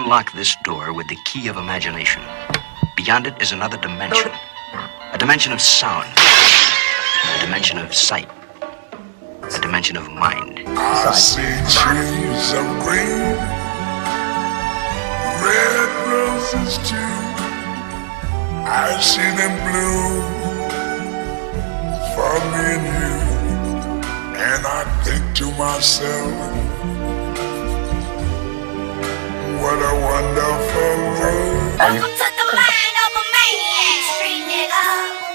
unlock this door with the key of imagination. Beyond it is another dimension. A dimension of sound. A dimension of sight. A dimension of mind. I see trees of green, red roses too. I see them bloom for me and you. And I think to myself, what a wonderful world. Welcome to the mind of a maniac. Street nigga,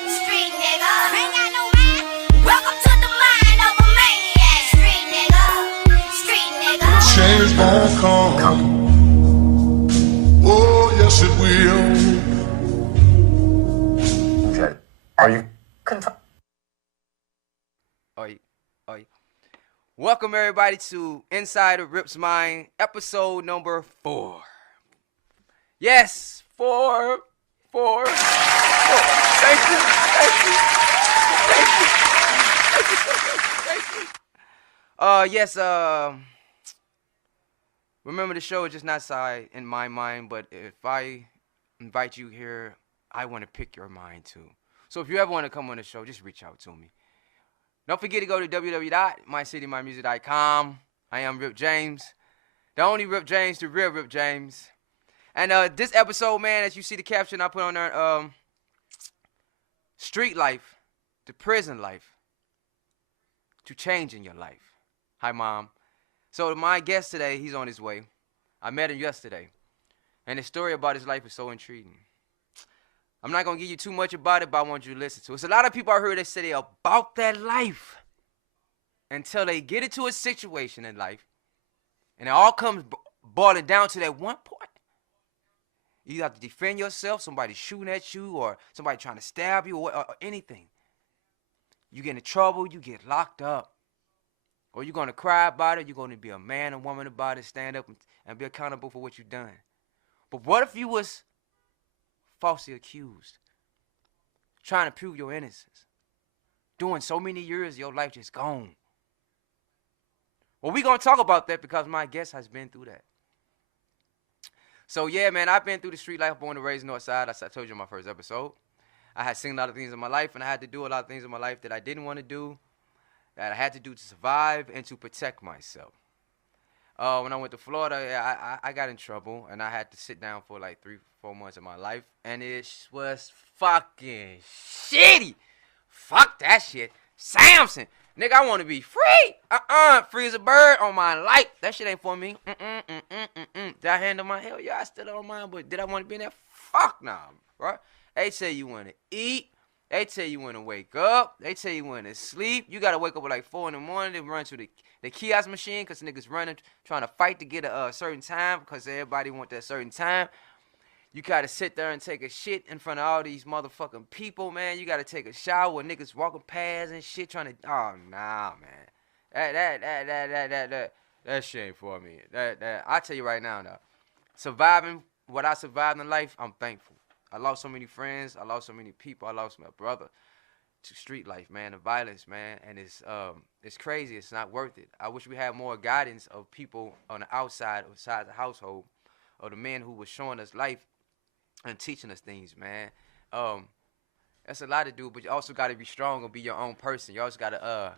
street nigga. Ain't got no man. Welcome to the mind of a maniac. Street nigga, street nigga. Change won't come. Oh, yes it will. Okay. Are you? Welcome everybody to Inside of Rip's Mind, episode number 4. Yes, 4. Thank you. Yes, remember the show is just not side in my mind, but if I invite you here, I want to pick your mind too. So if you ever want to come on the show, just reach out to me. Don't forget to go to www.mycitymymusic.com. I am Rip James. The only Rip James, the real Rip James. And this episode, man, as you see the caption I put on there, street life to prison life to changing your life. Hi, Mom. So my guest today, he's on his way. I met him yesterday. And the story about his life is so intriguing. I'm not going to give you too much about it, but I want you to listen to it. It's a lot of people I heard they say they're about that life until they get into a situation in life. And it all comes boiling down to that one point. You have to defend yourself, somebody shooting at you, or somebody trying to stab you, or anything. You get in trouble, you get locked up. Or you're going to cry about it, you're going to be a man or woman about it, stand up and be accountable for what you've done. But what if you was falsely accused, trying to prove your innocence, doing so many years, your life just gone? Well, we're going to talk about that because my guest has been through that. So, yeah, man, I've been through the street life, born and raised North Side. I told you in my first episode. I had seen a lot of things in my life, and I had to do a lot of things in my life that I didn't want to do, that I had to do to survive and to protect myself. When I went to Florida, I got in trouble, and I had to sit down for like 3-4 months of my life, and it was fucking shitty. Fuck that shit. Samson. Nigga, I want to be free. Free as a bird on my life. That shit ain't for me. Did I handle my hell? Yeah, I still don't mind, but did I want to be in there? Fuck nah, right? They tell you when to eat. They tell you when to wake up. They tell you when to sleep. You got to wake up at like 4 in the morning and run to the kiosk machine because niggas running, trying to fight to get a certain time because everybody want that certain time. You got to sit there and take a shit in front of all these motherfucking people, man. You got to take a shower with niggas walking past and shit trying to, oh, nah, man. That shit ain't for me. I tell you right now, though. Surviving what I survived in life, I'm thankful. I lost so many friends. I lost so many people. I lost my brother to street life, man, the violence, man. And it's crazy. It's not worth it. I wish we had more guidance of people on the outside the household, or the men who were showing us life and teaching us things, man. That's a lot to do, but you also got to be strong and be your own person. You also got to,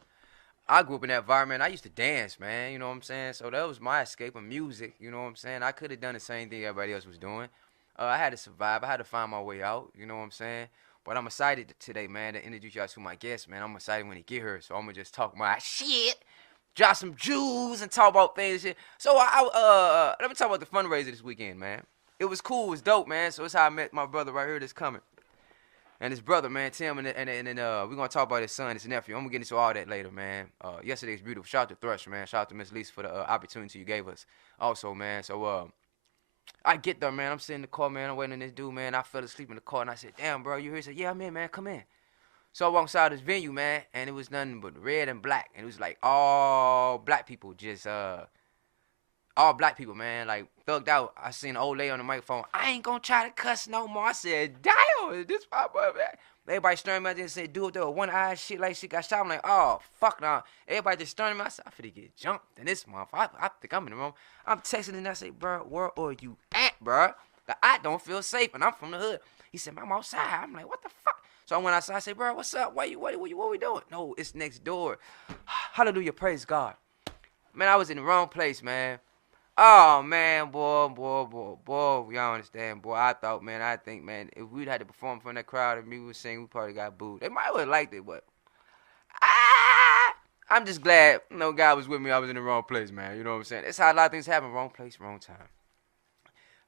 I grew up in that environment. I used to dance, man, you know what I'm saying? So that was my escape of music, you know what I'm saying? I could have done the same thing everybody else was doing. I had to survive. I had to find my way out, you know what I'm saying? But I'm excited today, man, to introduce y'all to my guest, man. I'm excited when he get here, so I'm going to just talk my shit, drop some jewels, and talk about things and shit. So let me talk about the fundraiser this weekend, man. It was cool. It was dope, man. So it's how I met my brother right here that's coming. And his brother, man, Tim, and we're going to talk about his son, his nephew. I'm going to get into all that later, man. Yesterday's beautiful. Shout out to Thrush, man. Shout out to Miss Lisa for the opportunity you gave us also, man. So I get there, man. I'm sitting in the car, man. I'm waiting on this dude, man. I fell asleep in the car, and I said, damn, bro, you here? He said, yeah, I'm in, man. Come in. So I walked inside this venue, man, and it was nothing but red and black. And it was like all black people, just all black people, man, like thugged out. I seen an old lady on the microphone. I ain't gonna try to cuss no more. I said, damn, is this my boy, man? Everybody staring at me and said, dude, there was one eye shit like she got shot. I'm like, oh, fuck nah. Everybody just staring at me. I said, I finna get jumped in this month. I think I'm in the wrong. I'm texting and I say, bro, where are you at, bro? I don't feel safe and I'm from the hood. He said, I'm outside. I'm like, what the fuck? So I went outside. I said, bro, what's up? What we doing? No, it's next door. Hallelujah, praise God. Man, I was in the wrong place, man. Oh, man, boy, y'all understand, boy. I think, man, if we'd had to perform in front of that crowd and we would sing, we probably got booed. They might have liked it, but I'm just glad, God was with me. I was in the wrong place, man. You know what I'm saying? That's how a lot of things happen. Wrong place, wrong time.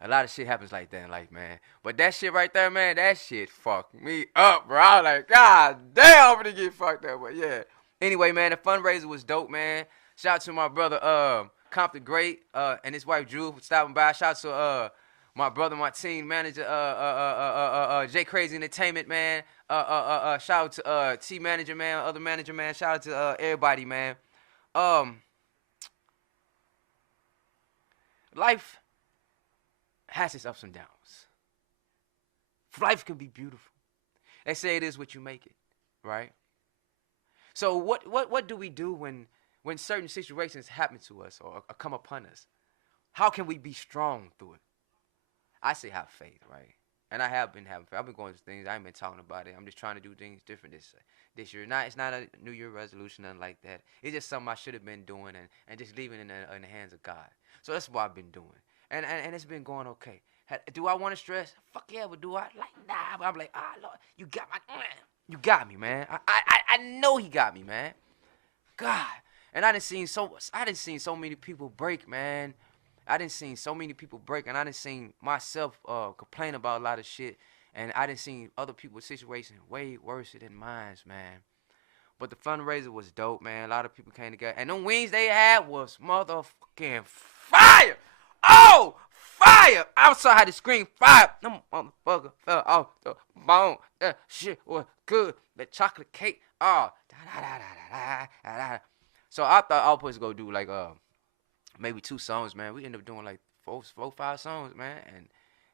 A lot of shit happens like that in life, man. But that shit right there, man, that shit fucked me up, bro. I was like, God damn, I'm gonna get fucked up. But yeah. Anyway, man, the fundraiser was dope, man. Shout out to my brother, Compton Great, and his wife Drew for stopping by. Shout out to my brother, my team manager, J Crazy Entertainment, man. Shout out to team manager, man, other manager, man. Shout out to everybody, man. Life has its ups and downs. Life can be beautiful. They say it is what you make it, right? So what do we do when certain situations happen to us or come upon us? How can we be strong through it? I say have faith, right? And I have been having faith. I've been going through things. I ain't been talking about it. I'm just trying to do things different this year. It's not a New Year resolution, nothing like that. It's just something I should have been doing and just leaving it in the hands of God. So that's what I've been doing. And it's been going okay. Do I want to stress? Fuck yeah, but do I? Like, nah. But I'm like, Lord, you got me, man. I know he got me, man. God. And I done seen so many people break, man. I done seen so many people break, and I done seen myself complain about a lot of shit, and I done seen other people's situations way worse than mine, man. But the fundraiser was dope, man. A lot of people came together, and them wings they had was motherfucking fire. Oh, fire! I saw how to scream fire. Them motherfuckers fell off the bone. That shit was good. The chocolate cake. Oh, So I thought I was supposed to go do like maybe 2 songs, man. We ended up doing like 4, 5 songs, man, and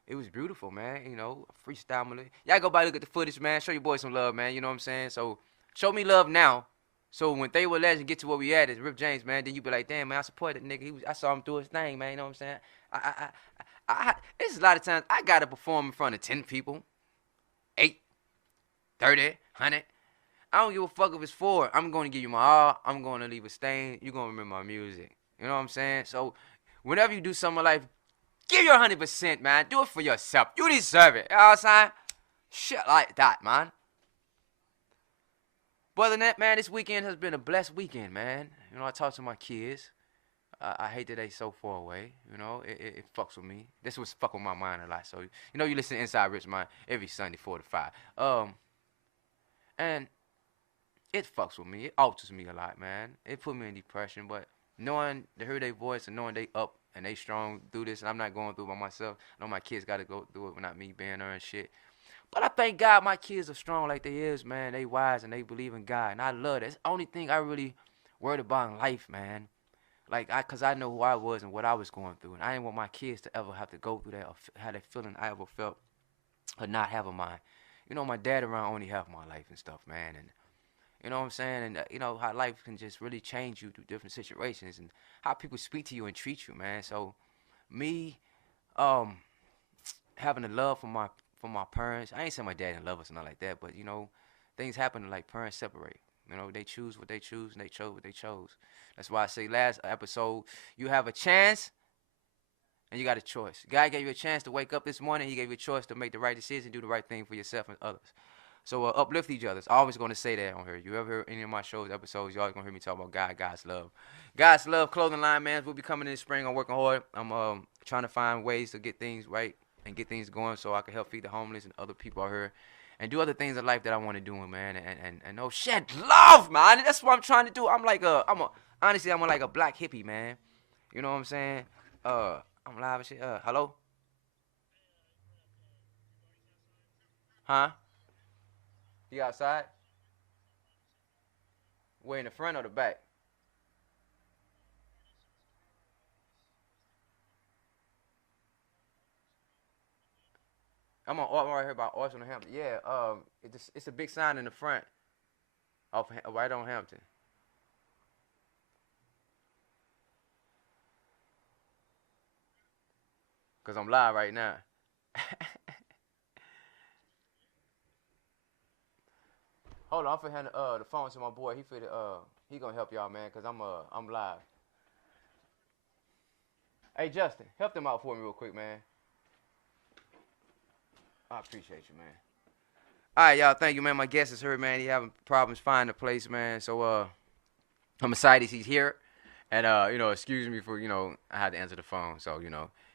it was beautiful, man. You know, freestyle. Y'all go by look at the footage, man. Show your boys some love, man. You know what I'm saying? So show me love now. So when They Were Legends get to where we at is Rip James, man, then you be like, damn, man, I supported that nigga. I saw him do his thing, man. You know what I'm saying? It's a lot of times I gotta perform in front of 10 people, 8, 30, 100. I don't give a fuck if it's 4. I'm gonna give you my all. I'm gonna leave a stain. You're gonna remember my music. You know what I'm saying? So whenever you do something in life, give your 100%, man. Do it for yourself. You deserve it. You know what I'm saying? Shit like that, man. But other than that, man, this weekend has been a blessed weekend, man. You know, I talked to my kids. I hate that they so far away. You know, it fucks with me. This was fuck with my mind a lot. So, you know, you listen to Inside Rich Mind every Sunday, 4 to 5. And it fucks with me. It alters me a lot, man. It put me in depression. But knowing to hear their voice and knowing they up and they strong through this, and I'm not going through it by myself. I know my kids got to go through it, not me being there and shit. But I thank God my kids are strong like they is, man. They wise and they believe in God. And I love that. It's the only thing I really worried about in life, man. Like, because I know who I was and what I was going through. And I didn't want my kids to ever have to go through that or have that feeling I ever felt or not have a mind. You know, my dad around only half my life and stuff, man. And you know what I'm saying? And you know, how life can just really change you through different situations and how people speak to you and treat you, man. So, me having the love for my parents. I ain't saying my dad didn't love us and all like that, but you know, things happen like parents separate. You know, they choose what they choose and they chose what they chose. That's why I say last episode, you have a chance and you got a choice. God gave you a chance to wake up this morning. He gave you a choice to make the right decision, do the right thing for yourself and others. So uplift each other. I'm always going to say that on here. You ever heard any of my shows, episodes, you always going to hear me talk about God, God's love. God's love clothing line, man, will be coming in the spring. I'm working hard. I'm trying to find ways to get things right and get things going so I can help feed the homeless and other people out here and do other things in life that I want to do, man. And oh shit, love, man. That's what I'm trying to do. Honestly, I'm like a black hippie, man. You know what I'm saying? I'm live and shit. Hello? Huh? You outside? Where, in the front or the back? I'm right here by Arsenal Hampton. Yeah, it's a big sign in the front, right on Hampton. Cause I'm live right now. Hold on, I'm finna hand the phone to my boy. He gonna help y'all, man, cause I'm live. Hey Justin, help them out for me real quick, man. I appreciate you, man. All right, y'all. Thank you, man. My guest is here, man. He having problems finding a place, man. So I'm excited he's here, and excuse me for I had to answer the phone. So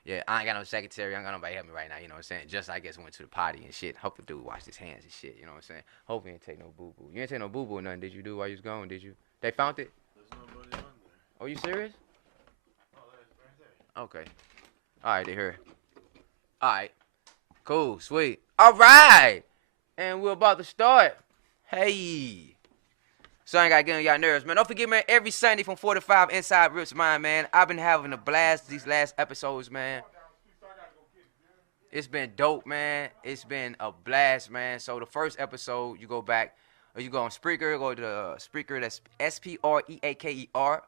yeah, I ain't got no secretary. I ain't got nobody help me right now. You know what I'm saying? Just I guess went to the potty and shit. Hope the dude washed his hands and shit. You know what I'm saying? Hope he ain't take no boo boo. You ain't take no boo boo or nothing, did you? Do while you was gone? Did you? They found it? There's nobody on there. Oh, you serious? Oh, that's right there. Okay. All right, they here. All right. Cool. Sweet. All right. And we're about to start. Hey. So I ain't got to get on y'all nerves, man. Don't forget, man, every Sunday from 4 to 5 Inside Rip's Mind, man. I've been having a blast these last episodes, man. It's been dope, man. It's been a blast, man. So the first episode, you go back, or you go on Spreaker, go to Spreaker, that's Spreaker.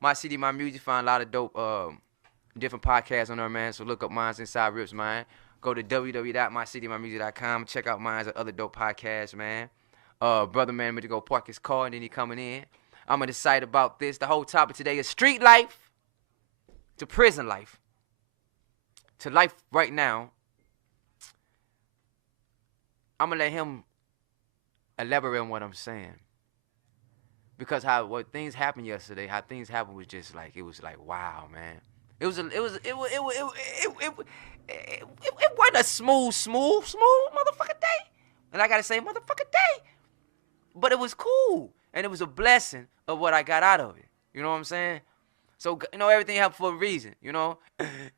My CD, My Music, find a lot of dope different podcasts on there, man. So look up Mine's Inside Rip's Mind. Go to www.mycitymymusic.com. Check out Mine's and other dope podcasts, man. Brother man went to go park his car and then he coming in. I'm gonna decide about this. The whole topic today is street life to prison life to life right now. I'm gonna let him elaborate on what I'm saying, because what things happened yesterday, how things happened was just like, it was like, wow, man. It wasn't a smooth motherfucking day, and I gotta say motherfucking day. But it was cool, and it was a blessing of what I got out of it. You know what I'm saying? So, everything happened for a reason,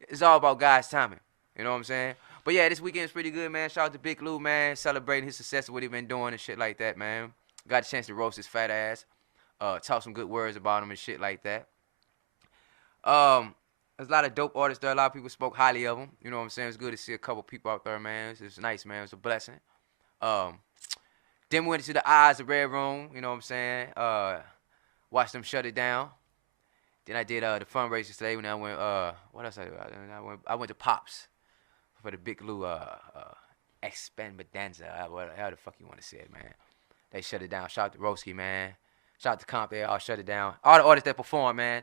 It's all about God's timing. You know what I'm saying? But yeah, this weekend's pretty good, man. Shout out to Big Lou, man, celebrating his success of what he been doing and shit like that, man. Got a chance to roast his fat ass, talk some good words about him and shit like that. There's a lot of dope artists there. A lot of people spoke highly of him. You know what I'm saying? It's good to see a couple people out there, man. It's nice, man. It's a blessing. Then we went to the Eyes, the Red Room. You know what I'm saying? Watched them shut it down. Then I did the fundraiser today when I went. What else I did? I went to Pops for the Big Lou expandanza. How the fuck you want to say it, man? They shut it down. Shout out to Roski, man. Shout out to Comp. They all shut it down. All the artists that perform, man.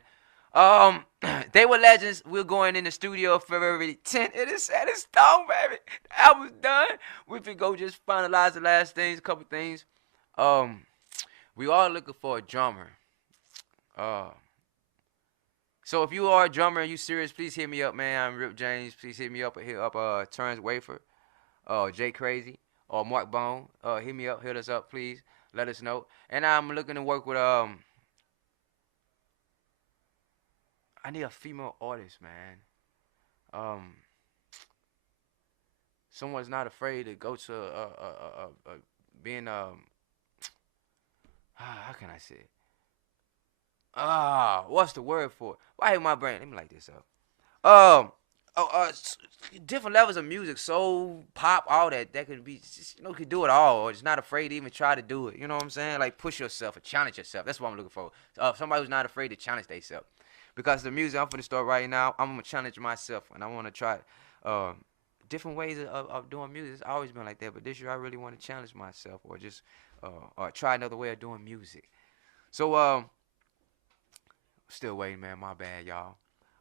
They were legends. We're going in the studio February 10th. It is set in stone, baby. The album's done. We can go just finalize the last things, a couple things. We are looking for a drummer. So if you are a drummer and you serious, please hit me up, man. I'm Rip James. Please hit me up. Hit up Terrence Wafer, Jay Crazy, or Mark Bone. Hit me up. Hit us up, please. Let us know. And I'm looking to work with I need a female artist, man. Someone's not afraid to go to being how can I say it? What's the word for it? Why hit my brain? Let me light this up. Different levels of music, soul, pop, all that. That could be, just, could do it all, or just not afraid to even try to do it. You know what I'm saying? Like push yourself or challenge yourself. That's what I'm looking for. Somebody who's not afraid to challenge themselves. Because the music I'm finna start right now, I'm gonna challenge myself, and I wanna try different ways of doing music. It's always been like that, but this year I really want to challenge myself, or just or try another way of doing music. So still waiting, man. My bad, y'all.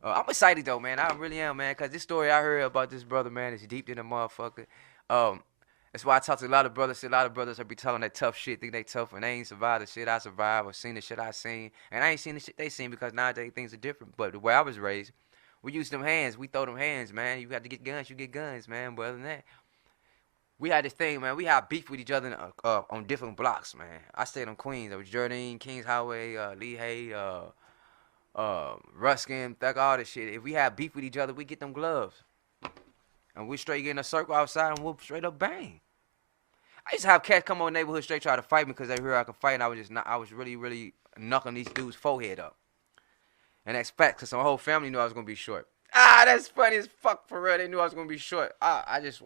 I'm excited though, man. I really am, man, cause this story I heard about this brother, man, is deep in the motherfucker. That's why I talk to a lot of brothers. A lot of brothers that be telling that tough shit, think they tough, and they ain't survived the shit I survived or seen the shit I seen. And I ain't seen the shit they seen, because nowadays things are different. But the way I was raised, we use them hands. We throw them hands, man. You got to get guns, you get guns, man. But other than that, we had this thing, man. We had beef with each other on different blocks, man. I stayed on Queens. It was Jardine, Kings Highway, Lehigh, Ruskin, Thug, all this shit. If we had beef with each other, we get them gloves. And we straight get in a circle outside and we'll straight up bang. I used to have cats come on the neighborhood straight try to fight me because they heard I could fight, and I was really, really knuckling these dudes' forehead up. And that's fact, because my whole family knew I was going to be short. That's funny as fuck for real. They knew I was gonna be short. I just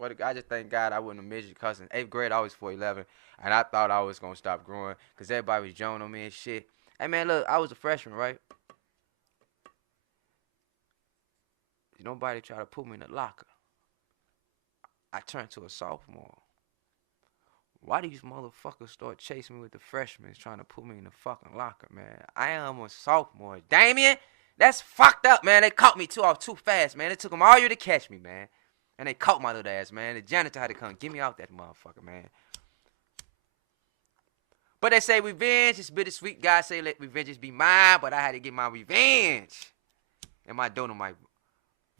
thank God I wouldn't have missed you, cause in 8th grade I was 4'11", and I thought I was gonna stop growing, cause everybody was joning on me and shit. Hey man, look, I was a freshman, right? Nobody tried to put me in the locker. I turned to a sophomore. Why these motherfuckers start chasing me with the freshmen trying to put me in the fucking locker, man? I am a sophomore. Damien, that's fucked up, man. They caught me off too fast, man. It took them all year to catch me, man. And they caught my little ass, man. The janitor had to come get me out that motherfucker, man. But they say revenge is bittersweet. God say let revenge be mine, but I had to get my revenge. And my Dolomite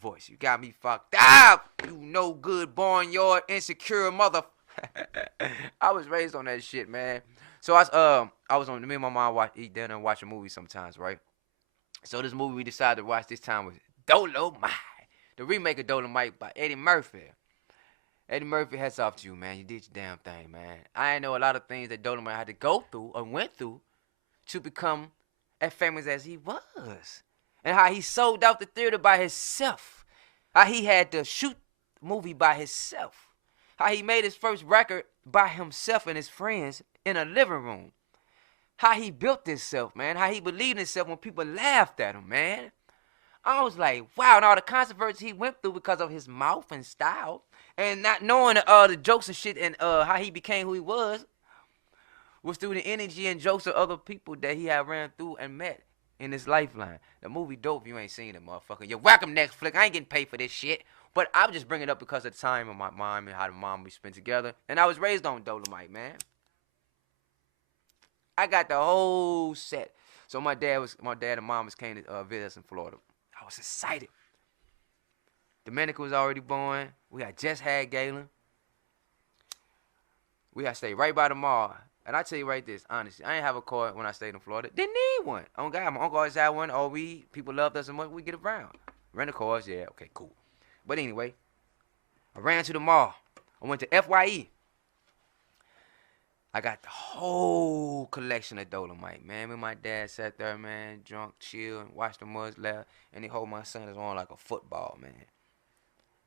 voice. You got me fucked up. You no good, born yard, insecure mother. I was raised on that shit, man. So I was on, me and my mom eat dinner and watch a movie sometimes, right? So this movie we decided to watch this time was Dolomite, the remake of Dolomite by Eddie Murphy. Eddie Murphy, hats off to you, man. You did your damn thing, man. I know a lot of things that Dolomite had to go through or went through to become as famous as he was. And how he sold out the theater by himself. How he had to shoot the movie by himself. How he made his first record by himself and his friends in a living room. How he built himself, man. How he believed in himself when people laughed at him, man. I was like, wow, and all the controversy he went through because of his mouth and style. And not knowing the jokes and shit and how he became who he was through the energy and jokes of other people that he had ran through and met in his lifeline. The movie dope if you ain't seen it, motherfucker. You're welcome, Netflix. I ain't getting paid for this shit. But I'm just bringing it up because of the time of my mom and how the mom we spent together. And I was raised on Dolomite, man. I got the whole set. So my dad and mom came to visit us in Florida. I was excited. Dominica was already born. We had just had Galen. We had to stay right by the mall. And I tell you right this, honestly, I ain't have a car when I stayed in Florida. Didn't need one. Oh God, my uncle always had one. Oh, people loved us and what we get around. Rent a cars, yeah, okay, cool. But anyway, I ran to the mall. I went to FYE. I got the whole collection of Dolomite, man. Me and my dad sat there, man, drunk, chill, and watched the muds laugh, and he hold my son on like a football, man.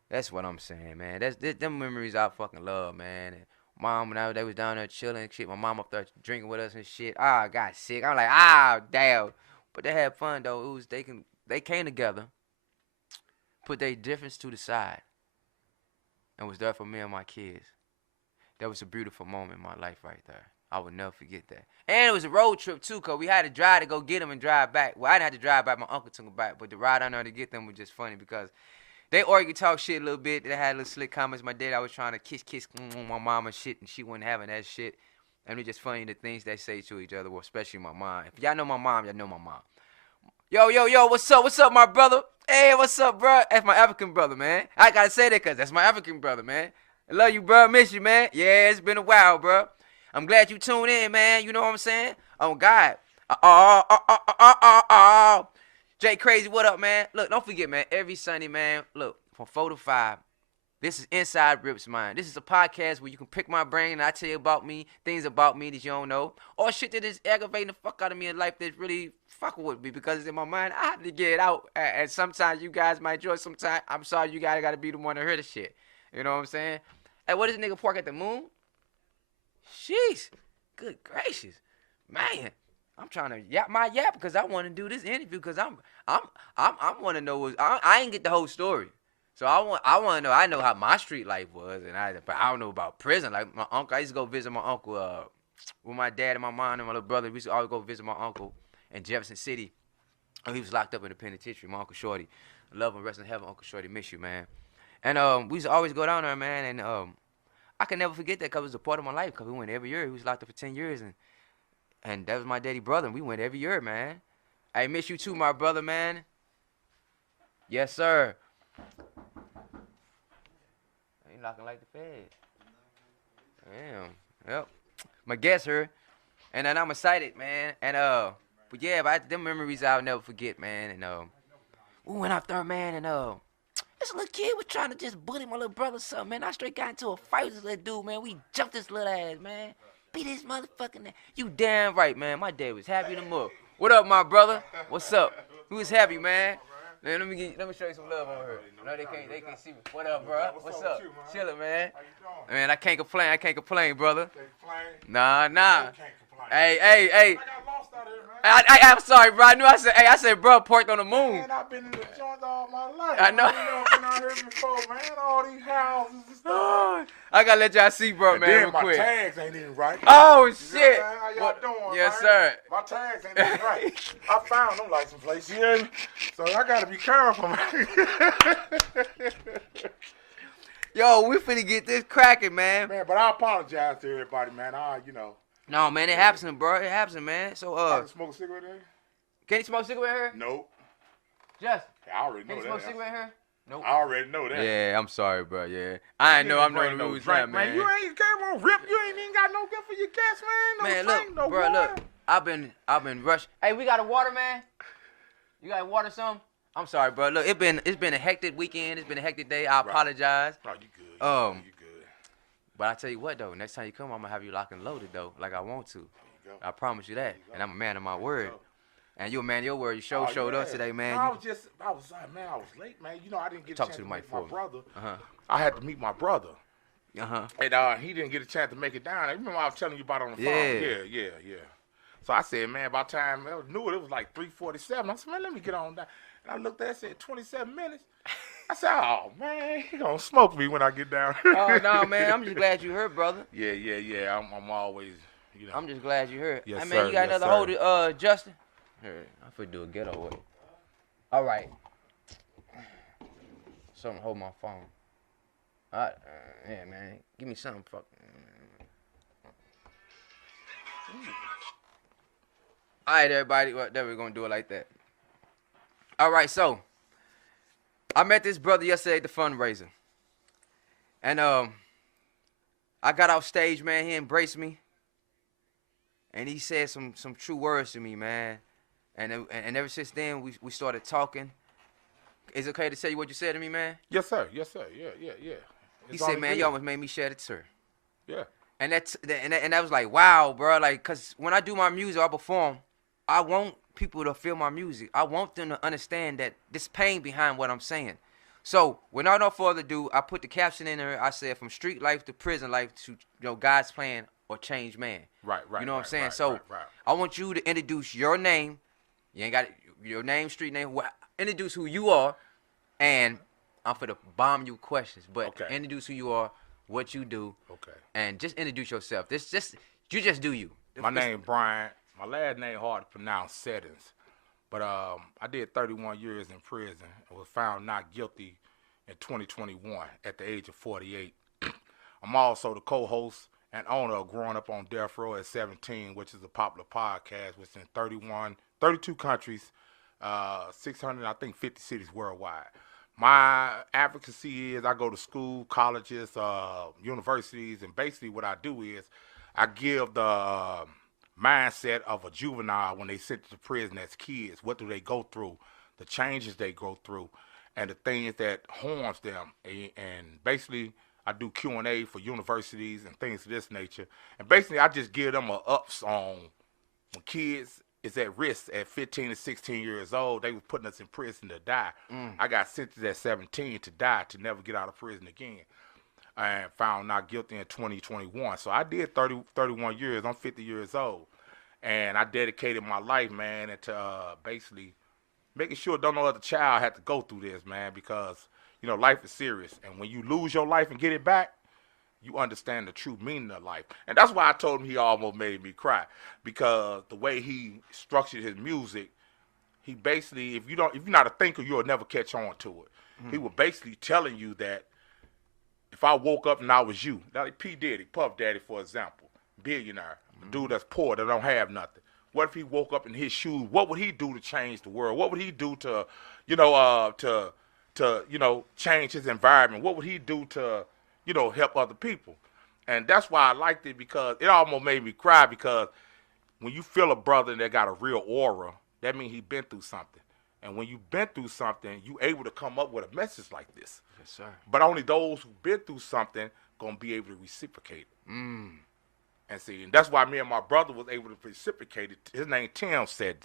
That's what I'm saying, man. Them memories I fucking love, man. And mom and they was down there chilling and shit. My mom up there drinking with us and shit. I got sick. I'm like, damn. But they had fun though. They came together, put their difference to the side, and was there for me and my kids. That was a beautiful moment in my life right there. I would never forget that. And it was a road trip too, cause we had to drive to go get them and drive back. Well, I didn't have to drive back. My uncle took them back, but the ride down there to get them was just funny because they argued, talk shit a little bit. They had little slick comments. My dad, I was trying to kiss my mom and shit, and she wasn't having that shit. And it was just funny the things they say to each other, well, especially my mom. If y'all know my mom, y'all know my mom. Yo, what's up, my brother? Hey, what's up, bro? That's my African brother, man. I gotta say that because that's my African brother, man. I love you, bro. Miss you, man. Yeah, it's been a while, bro. I'm glad you tuned in, man. You know what I'm saying? Oh, God. Jay Crazy, what up, man? Look, don't forget, man, every Sunday, man, look, from 4 to 5, this is Inside Rip's Mind. This is a podcast where you can pick my brain and I tell you about me, things about me that you don't know, or shit that is aggravating the fuck out of me in life that's really fucking with me because it's in my mind. I have to get it out. And sometimes you guys might enjoy. Sometimes I'm sorry you guys got to be the one to hear the shit. You know what I'm saying? Hey, what is nigga park at the moon? Sheesh. Good gracious. Man, I'm trying to yap my yap because I want to do this interview because I want to know I ain't get the whole story. So I want to know. I know how my street life was, but I don't know about prison. Like my uncle, I used to go visit my uncle with my dad and my mom and my little brother. We used to always go visit my uncle in Jefferson City. Oh, he was locked up in the penitentiary. My Uncle Shorty, love him, rest in heaven, Uncle Shorty, miss you, man. And we used to always go down there, man. And I can never forget that because it was a part of my life. Because we went every year. He was locked up for 10 years, and that was my daddy brother. And we went every year, man. I miss you too, my brother, man. Yes, sir. Ain't locking like the Fed. Damn. Yep. My guest here. And then I'm excited, man. And but yeah, but them memories I'll never forget, man. And we went out there, man, and this little kid was trying to just bully my little brother or something, man. I straight got into a fight with this little dude, man. We jumped this little ass, man. Beat his motherfucking ass. You damn right, man. My dad was happy to move. What up, my brother? What's up? Who was happy, man? Man, let me show you some love over here. No, they can't see me. What up, bro? What's up? with you, man? Chillin', man. How you doing? Man, I can't complain, brother. Can't complain. Nah. Can't complain. Hey. I got lost out here, man. I'm sorry, bro. I said, bro, parked on the moon. Man, I've been in the joint all my life. I know. I've been out here before, man. All these houses and stuff. I gotta let y'all see, bro, And man, then real my quick. tags ain't even right. Oh, You know shit. what I'm saying? How y'all What- doing, Yes, man? sir. My tags ain't even right. I found them license plates, you hear me? So I gotta be careful, man. Yo, we finna get this cracking, man. Man, but I apologize to everybody, man. No, man, it happens, bro. It happens, man. So, I can smoke a cigarette in here? can you smoke cigarette here? Nope. Justin, I already can know you smoke that. cigarette here? Nope. I already know that. Yeah, I'm sorry, bro. Yeah, I ain't know. I'm bring no rules, drink, man. You ain't came on rip. You ain't even got no gift for your guests, man. No Man, drink, look, no bro, water. look. I've been rushed. Hey, we got a water, man. You got water, some? I'm sorry, bro. Look, it's been a hectic weekend. It's been a hectic day. I apologize. Oh, you good. Um, You good. But I tell you what, though. Next time you come, I'm gonna have you locked and loaded, though, like I want to. There you go. I promise you that. And I'm a man of my word. go. And you a man of your word. You showed Oh, us today, man. No, I was late, man. You know, I didn't get a Talk chance to to the mic meet my for me. brother. Uh-huh. I had to meet my brother. Uh-huh. And he didn't get a chance to make it down. I remember I was telling you about it on the phone. Yeah. So I said, man, by the time I knew it was like 3:47. I said, man, let me get on down. And I looked at it, said 27 minutes. I said, oh, man, he gonna smoke me when I get down. Oh, no, man. I'm just glad you heard, brother. Yeah. I'm always, you know. I'm just glad you heard. Yes, Hey, man, sir. you got Yes, another sir. hold, Justin? Here, I'm finna do a ghetto with it. All right. Something hold my phone. All right, yeah, man. Give me something, fuck. All right, everybody. Well, there we're gonna do it like that. All right, so I met this brother yesterday at the fundraiser, and I got off stage, man. He embraced me, and he said some true words to me, man. And ever since then, we started talking. Is it okay to say what you said to me, man? Yes, sir. Yeah. He It's said, only man, good. you almost made me shed a tear. Yeah. And that was like, wow, bro. Like, cause when I do my music, I perform, I want people to feel my music. I want them to understand that this pain behind what I'm saying. So, without no further ado, I put the caption in there. I said, from street life to prison life to God's plan or change man. Right. You know what I'm saying? Right, So, right. I want you to introduce your name. You ain't got your name, street name. Introduce who you are, and I'm for to bomb you questions. But Okay. introduce who you are, what you do, Okay. and just introduce yourself. You just do you. My name Brian. My last name hard to pronounce. Settings, but I did 31 years in prison and was found not guilty in 2021 at the age of 48. I'm also the co-host and owner of Growing Up on Death Row at 17, which is a popular podcast, which is in 32 countries, 600, I think 50 cities worldwide. My advocacy is I go to school, colleges, universities, and basically what I do is I give the mindset of a juvenile when they sent to prison as kids. What do they go through? The changes they go through, and the things that harms them. And basically, I do Q&A for universities and things of this nature. And basically, I just give them a ups on when kids is at risk at 15 to 16 years old. They was putting us in prison to die. I got sentenced at 17 to die, to never get out of prison again. And found not guilty in 2021. So I did 31 years. I'm 50 years old. And I dedicated my life, man, into basically making sure don't no other child had to go through this, man, because, you know, life is serious. And when you lose your life and get it back, you understand the true meaning of life. And that's why I told him he almost made me cry, because the way he structured his music, he basically, if you're not a thinker, you'll never catch on to it. He was basically telling you that if I woke up and I was you, like P. Diddy, Puff Daddy, for example, billionaire, a dude that's poor, that don't have nothing. What if he woke up in his shoes? What would he do to change the world? What would he do to, change his environment? What would he do to, help other people? And that's why I liked it, because it almost made me cry, because when you feel a brother that got a real aura, that means he been through something. And when you've been through something, you able to come up with a message like this. Yes, sir. But only those who've been through something gonna be able to reciprocate it. And see, and that's why me and my brother was able to reciprocate it. His name Tim said,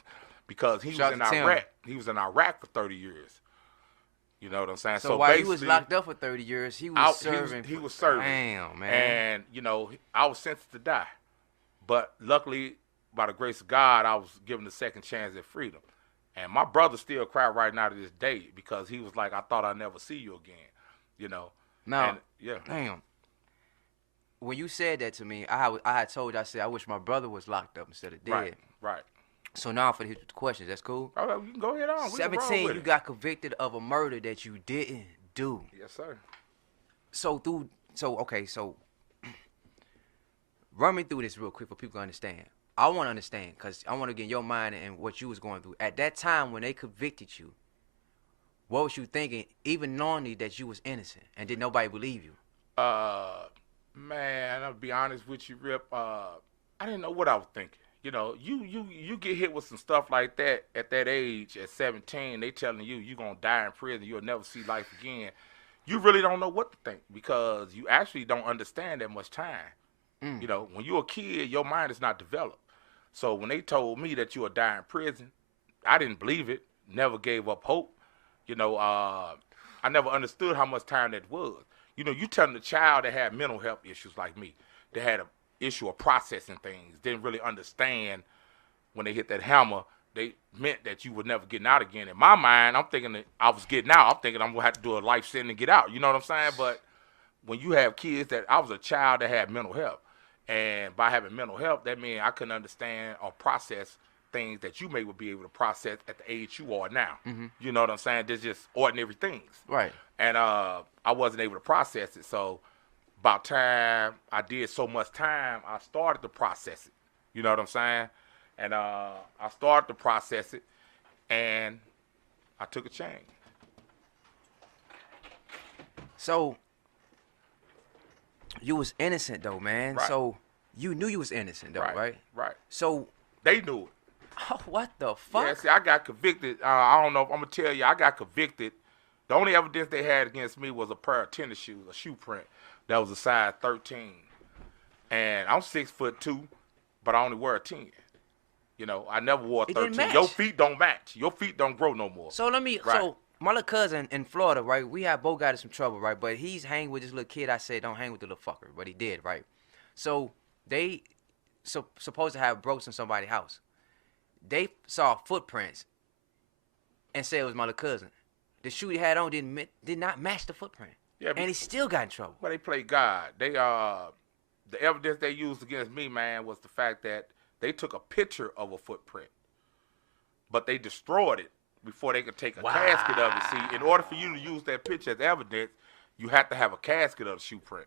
because he Shout was in out to Tim. Iraq. He was in Iraq for 30 years. You know what I'm saying? So while he was basically, locked up for 30 years, he was serving. He was serving. Damn, man. And, you know, I was sentenced to die. But luckily, by the grace of God, I was given a second chance at freedom. And my brother still cry right now to this day because he was like, I thought I'd never see you again. You know? Now, And, yeah. damn. When you said that to me, I had told you, I said, I wish my brother was locked up instead of dead. Right. So now for the questions, that's cool? All right, you can go ahead on. We can roll 17, with you it. got convicted of a murder that you didn't do. Yes, sir. So run me through this real quick for people to understand. I want to understand because I want to get in your mind and what you was going through. At that time when they convicted you, what was you thinking, even knowing that you was innocent and did nobody believe you? Man, I'll be honest with you, Rip. I didn't know what I was thinking. You know, you get hit with some stuff like that at that age, at 17. They telling you you're gonna die in prison, you'll never see life again. You really don't know what to think because you actually don't understand that much time. You know, when you're a kid, your mind is not developed. So when they told me that you would die in prison, I didn't believe it. Never gave up hope. You know, I never understood how much time that was. You know, you telling a child that had mental health issues like me, that had an issue of processing things, didn't really understand when they hit that hammer, they meant that you were never getting out again. In my mind, I'm thinking that I was getting out. I'm thinking I'm going to have to do a life sentence and get out. You know what I'm saying? But when you have kids that, I was a child that had mental health. And by having mental health, that means I couldn't understand or process things that you may would be able to process at the age you are now. You know what I'm saying? There's just ordinary things. Right. And I wasn't able to process it. So about time I did so much time, I started to process it. You know what I'm saying? And I started to process it, and I took a change. So you was innocent though, man. Right. So you knew you was innocent though, right? Right. So They knew it. oh, what the fuck? Yeah, see, I got convicted. I don't know if I'm going to tell you, I got convicted. The only evidence they had against me was a pair of tennis shoes, a shoe print that was a size 13. And I'm 6'2", but I only wear a 10. You know, I never wore a It didn't 13. match. Your feet don't match. Your feet don't grow no more. So let me. Right. So my little cousin in Florida, right? We had both got in some trouble, right? But he's hanging with this little kid. I said don't hang with the little fucker, but he did, right? So they supposed to have broke in somebody's house. They saw footprints and said it was my little cousin. The shoe he had on did not match the footprint. Yeah, and he still got in trouble. But they played God. They the evidence they used against me, man, was the fact that they took a picture of a footprint, but they destroyed it before they could take a casket of it. See, in order for you to use that picture as evidence, you have to have a casket of the shoe print.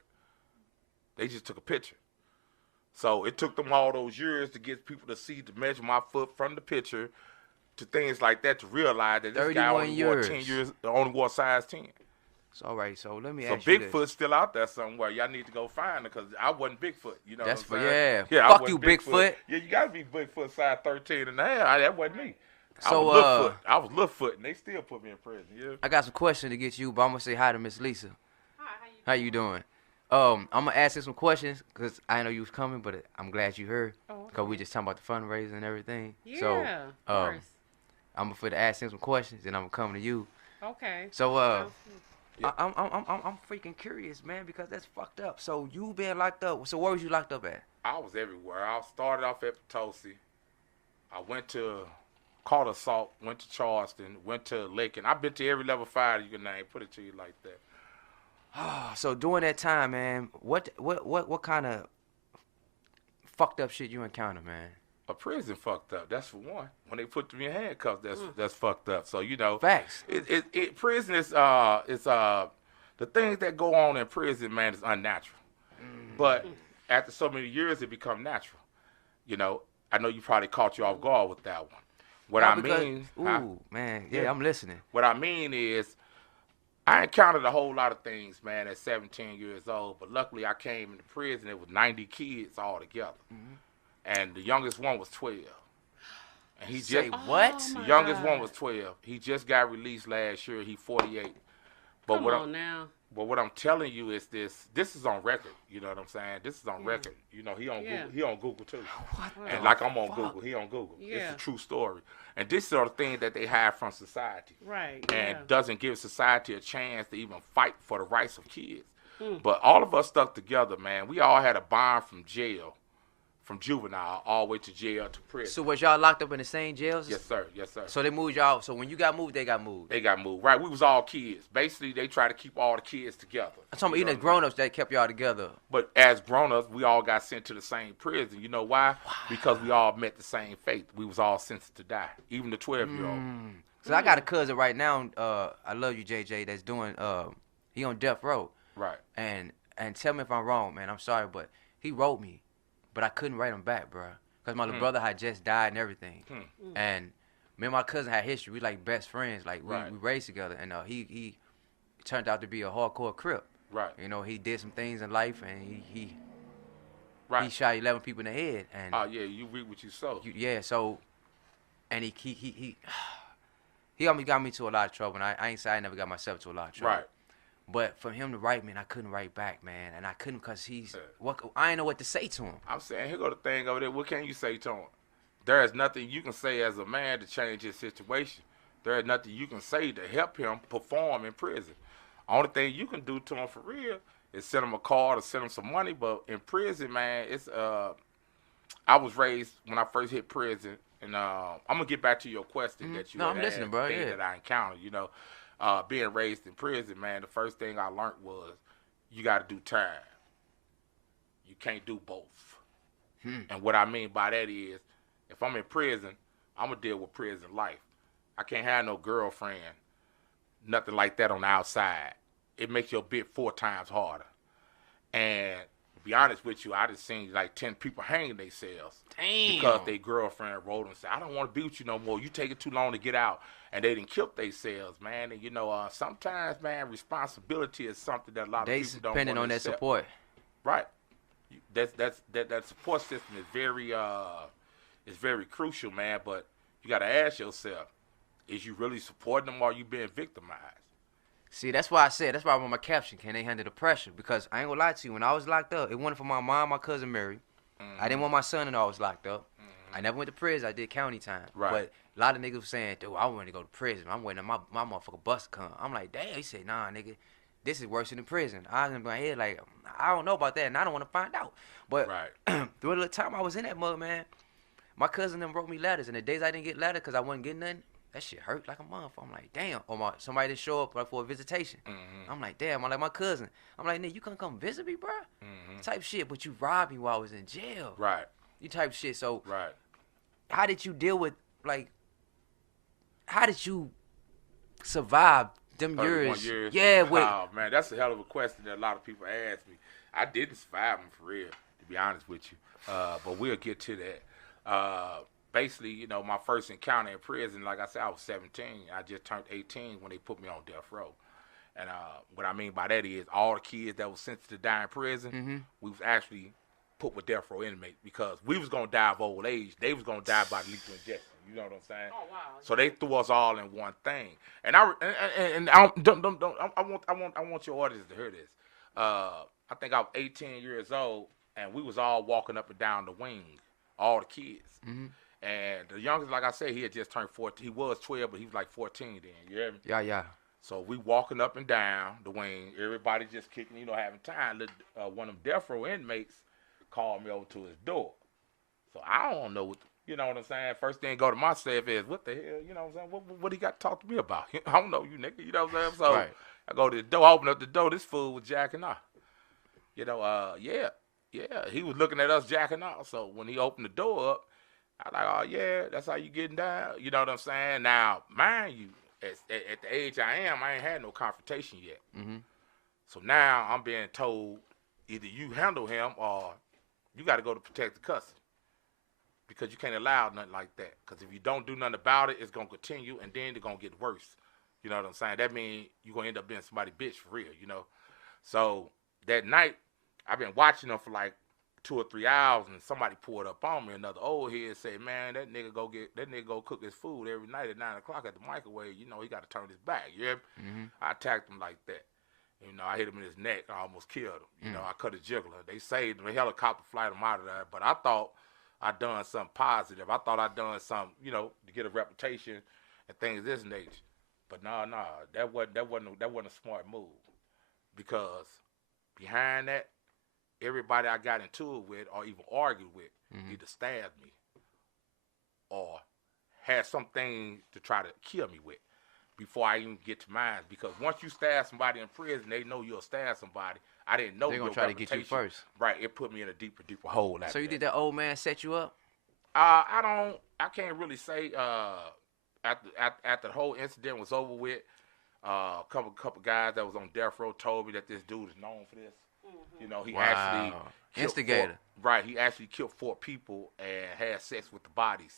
They just took a picture. So it took them all those years to get people to see, to measure my foot from the picture to things like that, to realize that this guy only wore 10 years, only wore size 10. So, all right, so let me So ask you this. Bigfoot's still out there somewhere. Y'all need to go find it because I wasn't Bigfoot. You know That's what I'm for, saying? yeah. I Fuck wasn't you, Bigfoot. Yeah, you got to be Bigfoot size 13 and a half. That wasn't me. So, I was Littlefoot, and they still put me in prison. Yeah. I got some questions to get you, but I'm going to say hi to Miss Lisa. Hi, how you doing? I'm going to ask you some questions because I know you was coming, but I'm glad you heard because we just talking about the fundraiser and everything. Yeah, so, of course. I'm going to ask him some questions, and I'm going to come to you. Okay. So, Sounds good. I'm freaking curious, man, because that's fucked up. So you been locked up. So where was you locked up at? I was everywhere. I started off at Potosi. I went to caught assault, went to Charleston, went to Lincoln. I've been to every level 5 you can name. Put it to you like that. So during that time, man, what kind of fucked up shit you encounter, man? A prison fucked up. That's for one. When they put me in handcuffs, that's fucked up. So you know, Facts. Prison is the things that go on in prison, man, is unnatural. But after so many years, it become natural. You know, I know you probably caught you off guard with that one. What I mean, man, yeah, I'm listening. What I mean is, I encountered a whole lot of things, man, at 17 years old. But luckily, I came into prison. It was 90 kids all together. And the youngest one was 12. And he Say just what? the youngest one was 12. He just got released last year. He 48. But Come on now. But what I'm telling you is this is on record. You know what I'm saying? This is on record. You know, he on Yeah. Google. He on Google too. What And the like I'm on fuck? Google, he on Google. It's Yeah. a true story. And this is the thing that they hide from society. Right. And Yeah. doesn't give society a chance to even fight for the rights of kids. Hmm. But all of us stuck together, man. We all had a bond from jail, from juvenile all the way to jail to prison. So was y'all locked up in the same jails? Yes, sir. Yes, sir. So they moved y'all. So when you got moved, they got moved. They got moved. Right. We was all kids. Basically, they try to keep all the kids together. I'm talking about You even know as what I'm saying? grown-ups that kept y'all together. But as grown-ups, we all got sent to the same prison. You know why? Because we all met the same fate. We was all sentenced to die. Even the 12-year-old. So I got a cousin right now. I love you, JJ. That's doing. He on death row. Right. And tell me if I'm wrong, man. I'm sorry, but he wrote me, but I couldn't write him back, bro. Cause my little brother had just died and everything. And me and my cousin had history. We like best friends. Like we raised together. And he turned out to be a hardcore Crip. Right. You know, he did some things in life, and he Right. shot 11 people in the head. And Oh, yeah. You read what you sow. yeah, so, and he almost got me to a lot of trouble. And I ain't say I never got myself to a lot of trouble. Right. But for him to write me, and I couldn't write back, man. And I couldn't because I ain't know what to say to him. I'm saying, here go the thing over there. What can you say to him? There is nothing you can say as a man to change his situation. There is nothing you can say to help him perform in prison. Only thing you can do to him for real is send him a card or send him some money. But in prison, man, it's I was raised when I first hit prison, and I'm gonna get back to your question that you No, I'm had, listening, bro. thing Yeah. that I encountered. You know, being raised in prison, man, the first thing I learned was you got to do time. You can't do both. And what I mean by that is, if I'm in prison, I'm gonna deal with prison life. I can't have no girlfriend, nothing like that on the outside. It makes your bit 4 times harder. And to be honest with you, I just seen like 10 people hanging themselves because their girlfriend wrote and said, "I don't want to be with you no more. You take it too long to get out." And they didn't kill themselves, man. And you know, sometimes, man, responsibility is something that a lot of They people don't depending want on to that accept. support. Right. That support system is very crucial, man. But you got to ask yourself, is you really supporting them or are you being victimized? See, that's why I said, that's why I want my caption, can they handle the pressure? Because I ain't gonna lie to you, when I was locked up, it wasn't for my mom, my cousin Mary. I didn't want my son-in-law was locked up. I never went to prison, I did county time. Right. But a lot of niggas was saying, dude, I want to go to prison. I'm waiting on my motherfucking bus to come. I'm like, damn. He said, nah, nigga, this is worse than prison. I was in my head like, I don't know about that, and I don't want to find out. But Right. through the time I was in that mud, man, my cousin them wrote me letters, and the days I didn't get letters because I wasn't getting nothing, that shit hurt like a motherfucker. I'm like, damn. Or somebody didn't show up like, for a visitation. I'm like, damn. I'm like, my cousin. I'm like, nigga, you couldn't come visit me, bro? Type shit, but you robbed me while I was in jail. Right. You type shit. So Right. how did you deal with, like, how did you survive them 31 years? years. Yeah, wait. Oh, man, that's a hell of a question that a lot of people ask me. I didn't survive them for real, to be honest with you. But we'll get to that. Basically, you know, my first encounter in prison, like I said, I was 17. I just turned 18 when they put me on death row. And what I mean by that is all the kids that was sentenced to die in prison, we was actually put with death row inmates because we was going to die of old age. They was going to die by lethal injection. You know what I'm saying? Oh wow. So they threw us all in one thing. And I want your audience to hear this. I think I was 18 years old, and we was all walking up and down the wing, all the kids. And the youngest, like I said, he had just turned 14. He was 12, but he was like 14 then. You hear me? Yeah. So we walking up and down the wing. Everybody just kicking, you know, having time. One of them death row inmates called me over to his door. So I don't know you know what I'm saying? First thing go to myself is, what the hell? You know what I'm saying? What he got to talk to me about? I don't know you, nigga. You know what I'm saying? So Right. I go to the door, open up the door. This fool was jacking off. You know, yeah. He was looking at us jacking off. So when he opened the door up, I was like, oh, yeah, that's how you getting down. You know what I'm saying? Now, mind you, at the age I am, I ain't had no confrontation yet. So now I'm being told either you handle him or you got to go to protect the custody. Because you can't allow nothing like that. Because if you don't do nothing about it, it's going to continue, and then it's going to get worse. You know what I'm saying? That means you're going to end up being somebody's bitch for real, you know? So that night, I've been watching them for like 2 or 3 hours, and somebody pulled up on me. Another old head said, man, that nigga go cook his food every night at 9 o'clock at the microwave. You know, he got to turn his back. You hear me? I attacked him like that. You know, I hit him in his neck. I almost killed him. You know, I cut a jugular. They saved him. The helicopter flight him out of there. But I thought I done something positive. I thought I done something, you know, to get a reputation and things of this nature. But no, that wasn't a smart move, because behind that, everybody I got into it with or even argued with either stabbed me or had something to try to kill me with before I even get to mine. Because once you stab somebody in prison, they know you'll stab somebody. I didn't know They're your gonna try to get you reputation. first. Right, it put me in a deeper hole. So you think that old man set you up? I can't really say. After the whole incident was over with, a couple guys that was on death row told me that this dude is known for this. You know, he actually killed instigator. Right, he actually killed 4 people and had sex with the bodies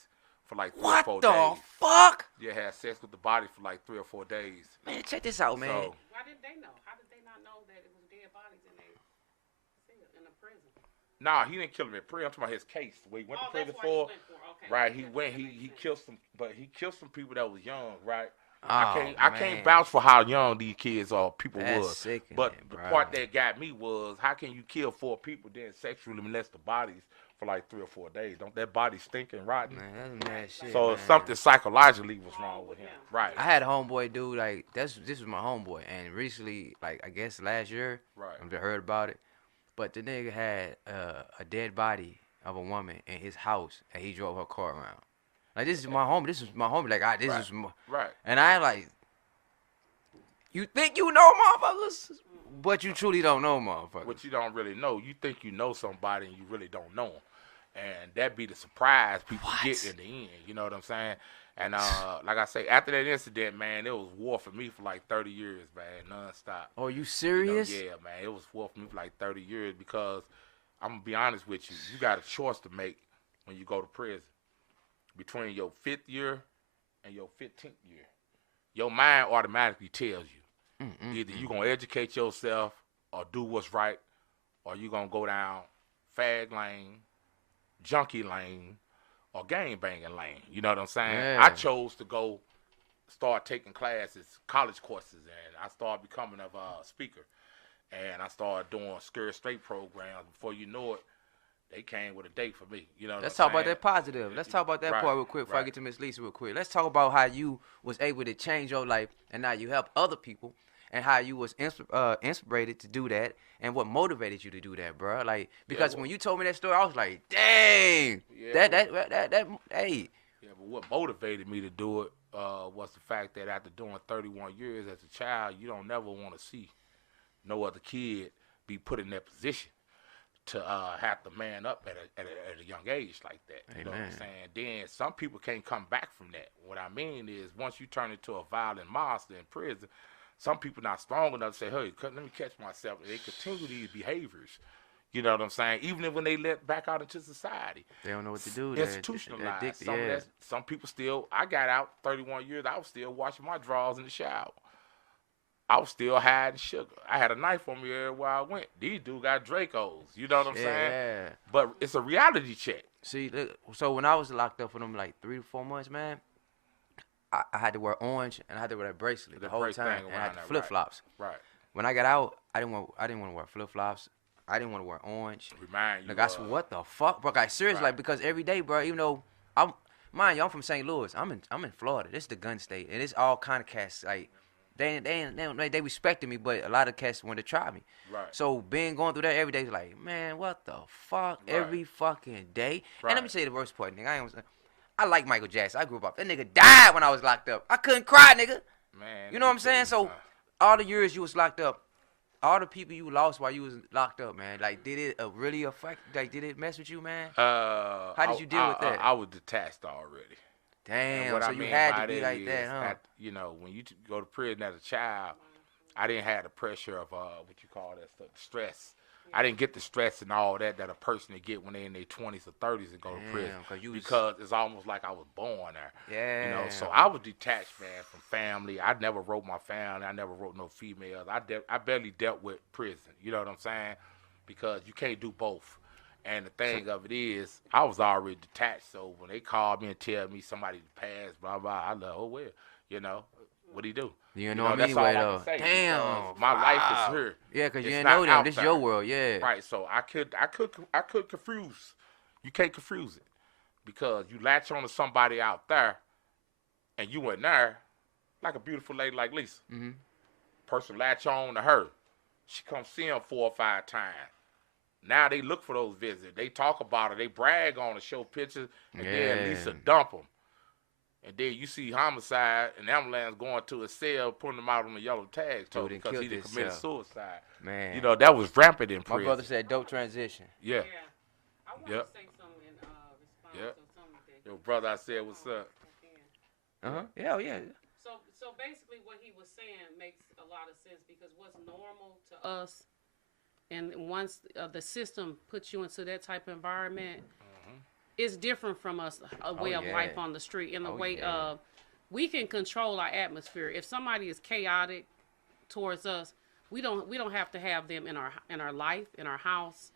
for like 3 What or 4 the days. fuck? Yeah, had sex with the bodies for like 3 or 4 days. Man, check this out, man. So, Why did they know? How did they not know that it was dead bodies in the prison? nah, he didn't kill him in prison. I'm talking about his case. Where he went to prison That's what for. he went for. Okay. Right, Okay, he killed some, but he killed some people that was young, right? Oh, I can't vouch for how young these kids or people That's was. sickening, But the bro. part that got me was, how can you kill 4 people then sexually molest the bodies for like 3 or 4 days? Don't that body stink and rotten? Man, that's mad shit. So man. something psychologically was wrong with him. Right. I had a homeboy dude, like this was my homeboy, and recently, like I guess last year, Right. I heard about it. But the nigga had a dead body of a woman in his house, and he drove her car around. Like this is my homie. This is my homie. Like this Right. is my, Right. and I like. You think you know motherfuckers, but you truly don't know motherfuckers. What you don't really know, you think you know somebody and you really don't know them. And that be the surprise people get in the end. You know what I'm saying? And like I say, after that incident, man, it was war for me for like 30 years, man, nonstop. Oh, you You know, serious? yeah, man, it was war for me for like 30 years, because I'm gonna be honest with you, you got a choice to make when you go to prison between your 5th year and your 15th year. Your mind automatically tells you either you gonna educate yourself or do what's right, or you gonna go down fag lane, junkie lane, or gang banging lane. You know what I'm saying? Yeah. I chose to go start taking classes, college courses, and I started becoming a speaker. And I started doing Scared Straight programs. Before you know it, they came with a date for me. You know what Let's I'm talk about saying? that positive. Let's talk about that Right, part real quick before I right. get to Miss Lisa real quick. Let's talk about how you was able to change your life, and now you help other people, and how you was inspired to do that, and what motivated you to do that, bro. Like, because when you told me that story, I was like, dang, Yeah, that hey. Yeah, but what motivated me to do it was the fact that after doing 31 years as a child, you don't never want to see no other kid be put in that position to have to man up at a young age like that. You know what I'm Amen. saying? Then some people can't come back from that. What I mean is, once you turn into a violent monster in prison, some people not strong enough to say, hey, let me catch myself. And they continue these behaviors. You know what I'm saying? Even when they let back out into society. They don't know what to do. They're Institutionalized. addicted, Some, of yeah. that, some people still, I got out 31 years, I was still washing my drawers in the shower. I was still hiding sugar. I had a knife on me everywhere I went. These dudes got Dracos. You know what I'm saying? Yeah. But it's a reality check. See, look, so when I was locked up for them like 3 to 4 months, man, I had to wear orange and I had to wear that bracelet the whole bracelet time, thing and I had around the there, flip flops. Right. When I got out, I didn't want to wear flip flops. I didn't want to wear orange. Remind you. Like I said, what the fuck, bro? Like seriously, Right. like because every day, bro, even though mind you, I'm from St. Louis. I'm in Florida. This is the gun state, and it's all kind of cats. Like they respected me, but a lot of cats wanted to try me. Right. So going through that every day is like, man, what the fuck? Right. Every fucking day. And let me Right. tell you the worst part, nigga. I like Michael Jackson. I grew up. That nigga died when I was locked up. I couldn't cry, nigga. Man. You know what I'm saying? So all the years you was locked up, all the people you lost while you was locked up, man. Like, did it really affect? Like, did it mess with you, man? How did you deal with that? I was detached already. And Damn. what So I you mean had by to be that like is that, huh? you know, when you go to prison as a child, I didn't have the pressure of what you call that stuff, stress. I didn't get the stress and all that a person would get when they're in their 20s or 30s and go to prison. Because it's almost like I was born there. Yeah. You know, so I was detached, man, from family. I never wrote my family. I never wrote no females. I barely dealt with prison. You know what I'm saying? Because you can't do both. And the thing of it is, I was already detached. So when they called me and tell me somebody passed, blah, blah, I like, oh, well, you know. What he do? You know him that's all anyway, I though. can say, Damn. because my life is here. Yeah, because you It's didn't not know them. out This is there. your world, yeah. Right, so I could confuse. You can't confuse it because you latch on to somebody out there, and you in there, like a beautiful lady like Lisa. Mm-hmm. Person latch on to her. She come see him 4 or 5 times. Now they look for those visits. They talk about her. They brag on her, show pictures, and then Lisa dump them. And then you see homicide and ambulance going to his cell, putting him out on the yellow tags because he done committed suicide. Man. You know, that was rampant in prison. My brother said dope transition. Yeah. I want Yep. to say something in response Yep. to something that Yo, brother, I said, what's up? Uh-huh. Yeah, yeah. So basically, what he was saying makes a lot of sense because what's normal to us, and once the system puts you into that type of environment, it's different from us, a way of life on the street. In the way of, we can control our atmosphere. If somebody is chaotic towards us, we don't have to have them in our life, in our house.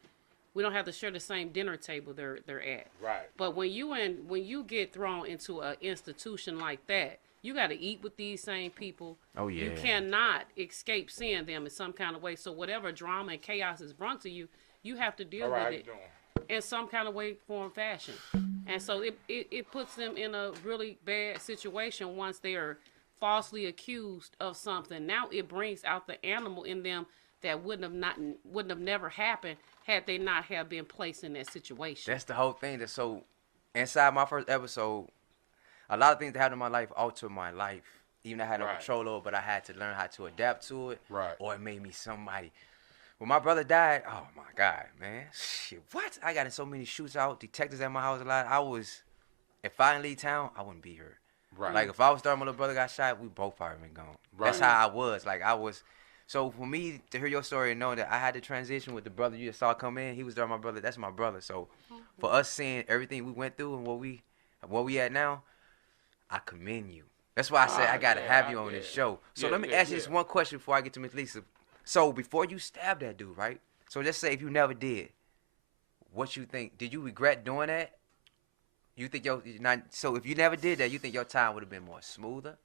We don't have to share the same dinner table they're at. Right. But when you get thrown into an institution like that, you got to eat with these same people. Oh, yeah. You cannot escape seeing them in some kind of way. So whatever drama and chaos is brought to you, you have to deal with it in some kind of way, form, fashion. And so it puts them in a really bad situation once they are falsely accused of something. Now it brings out the animal in them that wouldn't have never happened had they not have been placed in that situation. That's the whole thing. That's so inside my first episode. A lot of things that happened in my life altered my life. Even I had no control over, but I had to learn how to adapt to it. Right. Or it made me somebody. When my brother died, oh my God, man. Shit, what? I got in so many shoots out, detectives at my house a lot. If I didn't leave town, I wouldn't be here. Right. Like if I was there, my little brother got shot, we both probably been gone. Right. That's how I was. So for me to hear your story and knowing that I had to transition with the brother you just saw come in, he was there, my brother. That's my brother. So for us seeing everything we went through and what we at now, I commend you. That's why I said I gotta have you on this show. So let me ask you this one question before I get to Miss Lisa. So before you stabbed that dude, right? So let's say if you never did, what you think? Did you regret doing that? You think so if you never did that, you think your time would have been more smoother?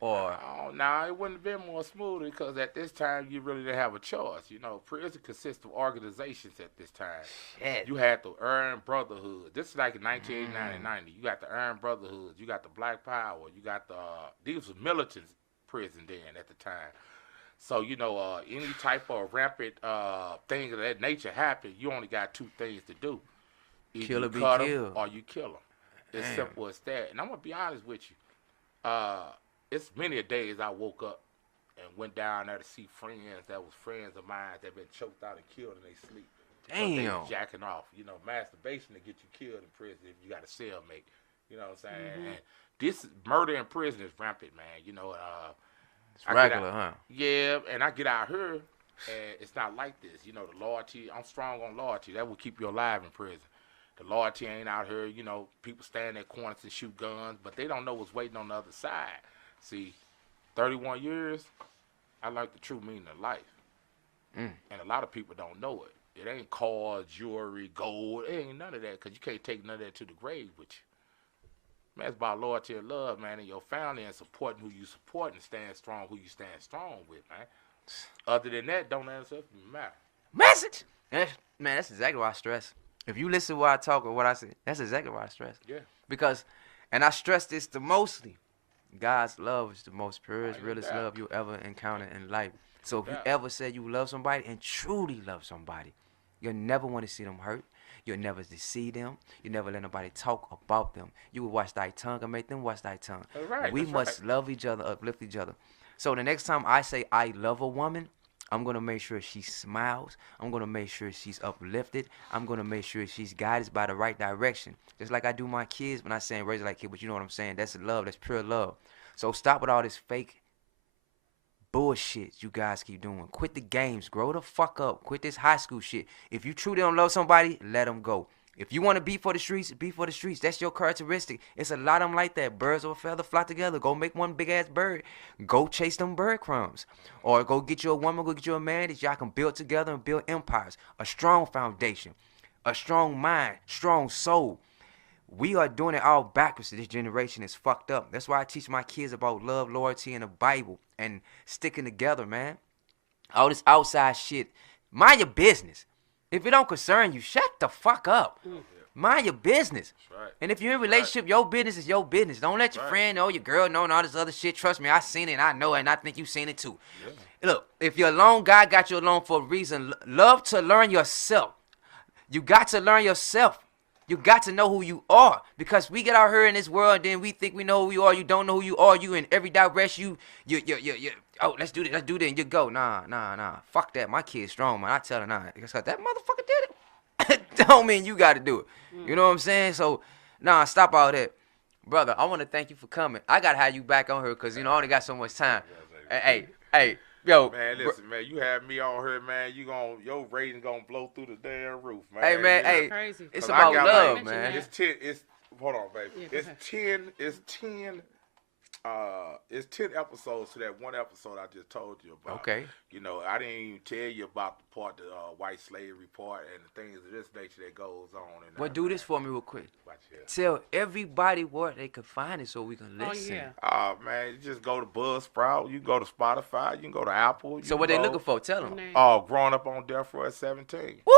Or no, it wouldn't have been more smoother because at this time you really didn't have a choice. You know, prison consists of organizations at this time. Shit. You had to earn brotherhood. This is like in 1989 and 90. You got the earn brotherhood. You got the Black Power. You got the these was militant prison then at the time. So you know, any type of rampant thing of that nature happened, you only got 2 things to do: either Kill or you be cut 'em killed. or you kill them. It's simple as that. And I'm gonna be honest with you. It's many a days I woke up and went down there to see friends that was friends of mine that been choked out and killed in their sleep. Damn. They was jacking off. You know, masturbation to get you killed in prison if you got a cellmate. You know what I'm saying? And this murder in prison is rampant, man. You know, it's regular, huh? Yeah, and I get out here and it's not like this. You know, the loyalty, I'm strong on loyalty. That will keep you alive in prison. The loyalty ain't out here. You know, people stand at corners and shoot guns, but they don't know what's waiting on the other side. See, 31 years, I learned the true meaning of life. And a lot of people don't know it. It ain't cars, jewelry, gold. It ain't none of that because you can't take none of that to the grave with you. Man, it's about loyalty and love, man, and your family and supporting who you support and stand strong who you stand strong with, man. Other than that, don't answer if you matter. Message! Man, that's exactly why I stress. If you listen to what I talk or what I say, that's exactly why I stress. Yeah. Because, and I stress this the mostly. God's love is the most purest, realest love you'll ever encounter in life. So if you ever say you love somebody and truly love somebody, you'll never want to see them hurt. You'll never deceive them. You never let nobody talk about them. You will watch thy tongue and make them watch thy tongue. Right, We must love each other, uplift each other. So the next time I say I love a woman, I'm going to make sure she smiles. I'm going to make sure she's uplifted. I'm going to make sure she's guided by the right direction. Just like I do my kids when I say raise like kid, but you know what I'm saying. That's love. That's pure love. So stop with all this fake bullshit you guys keep doing. Quit the games. Grow the fuck up. Quit this high school shit. If you truly don't love somebody, let them go. If you want to be for the streets, be for the streets. That's your characteristic. It's a lot of them like that. Birds of a feather flock together. Go make one big ass bird. Go chase them bird crumbs. Or go get you a woman, go get you a man that y'all can build together and build empires. A strong foundation. A strong mind. Strong soul. we are doing it all backwards. This generation is fucked up. That's why I teach my kids about love, loyalty, and the Bible and sticking together, man. All this outside shit. Mind your business. If it don't concern you, shut the fuck up. Mind your business. That's right. And if you're in a relationship, your business is your business. Don't let your friend know, your girl know, and all this other shit. Trust me, I seen it, and I know it, and I think you seen it too. Yeah. Look, if you're alone, God got you alone for a reason. Love to learn yourself. You got to learn yourself. You got to know who you are, because we get out here in this world and then we think we know who you are. You don't know who you are. You in every direction. You oh, let's do this, and you go. Nah. Fuck that. My kid's strong, man. I tell her, nah. Because that motherfucker did it. Don't mean you got to do it. You know what I'm saying? So, nah, stop all that. Brother, I want to thank you for coming. I got to have you back on here because, I only got so much time. Hey. Yo, man, listen, man, you have me on here, man. Your rating gonna blow through the damn roof, man. Hey, man, you know? hey, Crazy. it's 'Cause about I got love, like, man. Hold on, baby. Yeah, It's 10 episodes to that one episode I just told you about. Okay. I didn't even tell you about the part, the white slavery part and the things of this nature that goes on. Well, do this for me real quick. Watch this. Tell everybody where they can find it so we can Oh, listen. yeah. Man, you just go to Buzzsprout. You can go to Spotify. You can go to Apple. So what they looking for? Tell them. Growing Up on Death Row at 17. Woo!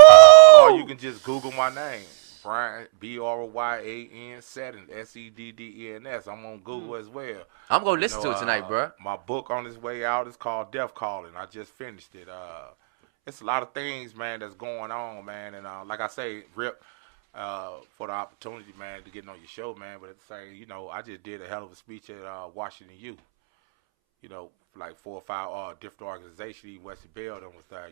Or you can just Google my name. Brian, Bryan Seddens, Seddens. I'm on Google as well. I'm going to listen to it tonight, bro. My book on its way out is called Death Calling. I just finished it. It's a lot of things, man, that's going on, man. And like I say, Rip, for the opportunity, man, to get on your show, man. But at the same, I just did a hell of a speech at Washington U. Like 4 or 5 different organizations, Wesley Bell was there,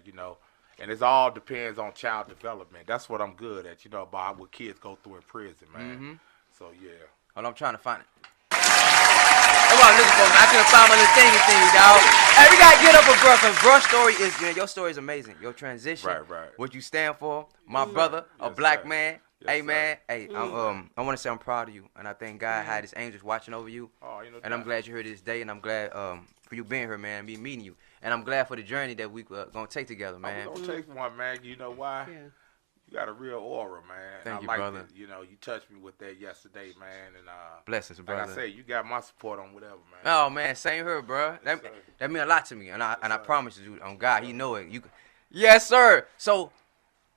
And it all depends on child development. That's what I'm good at, about what kids go through in prison, man. Mm-hmm. So, yeah. Hold on, I'm trying to find it. That's what I'm looking for, man. I couldn't find my little thingy, dog. Hey, we got to get up a bro, because bro's story is, man, your story is amazing. Your transition, Right. what you stand for, my brother, a black man. Yes, Hey, sir. man, I want to say I'm proud of you, and I thank God had his angels watching over you. Oh, And I'm glad you're here this day, and I'm glad for you being here, man, me meeting you. And I'm glad for the journey that we going to take together, man. We're going to take one, man. You know why? Yeah. You got a real aura, man. Thank I you, liked brother. It. You touched me with that yesterday, man. And Blessings, brother. like I say, you got my support on whatever, man. Oh, man, same here, bro. Yes, That mean a lot to me, and I promise you, on God, He know it. Yes, sir. So,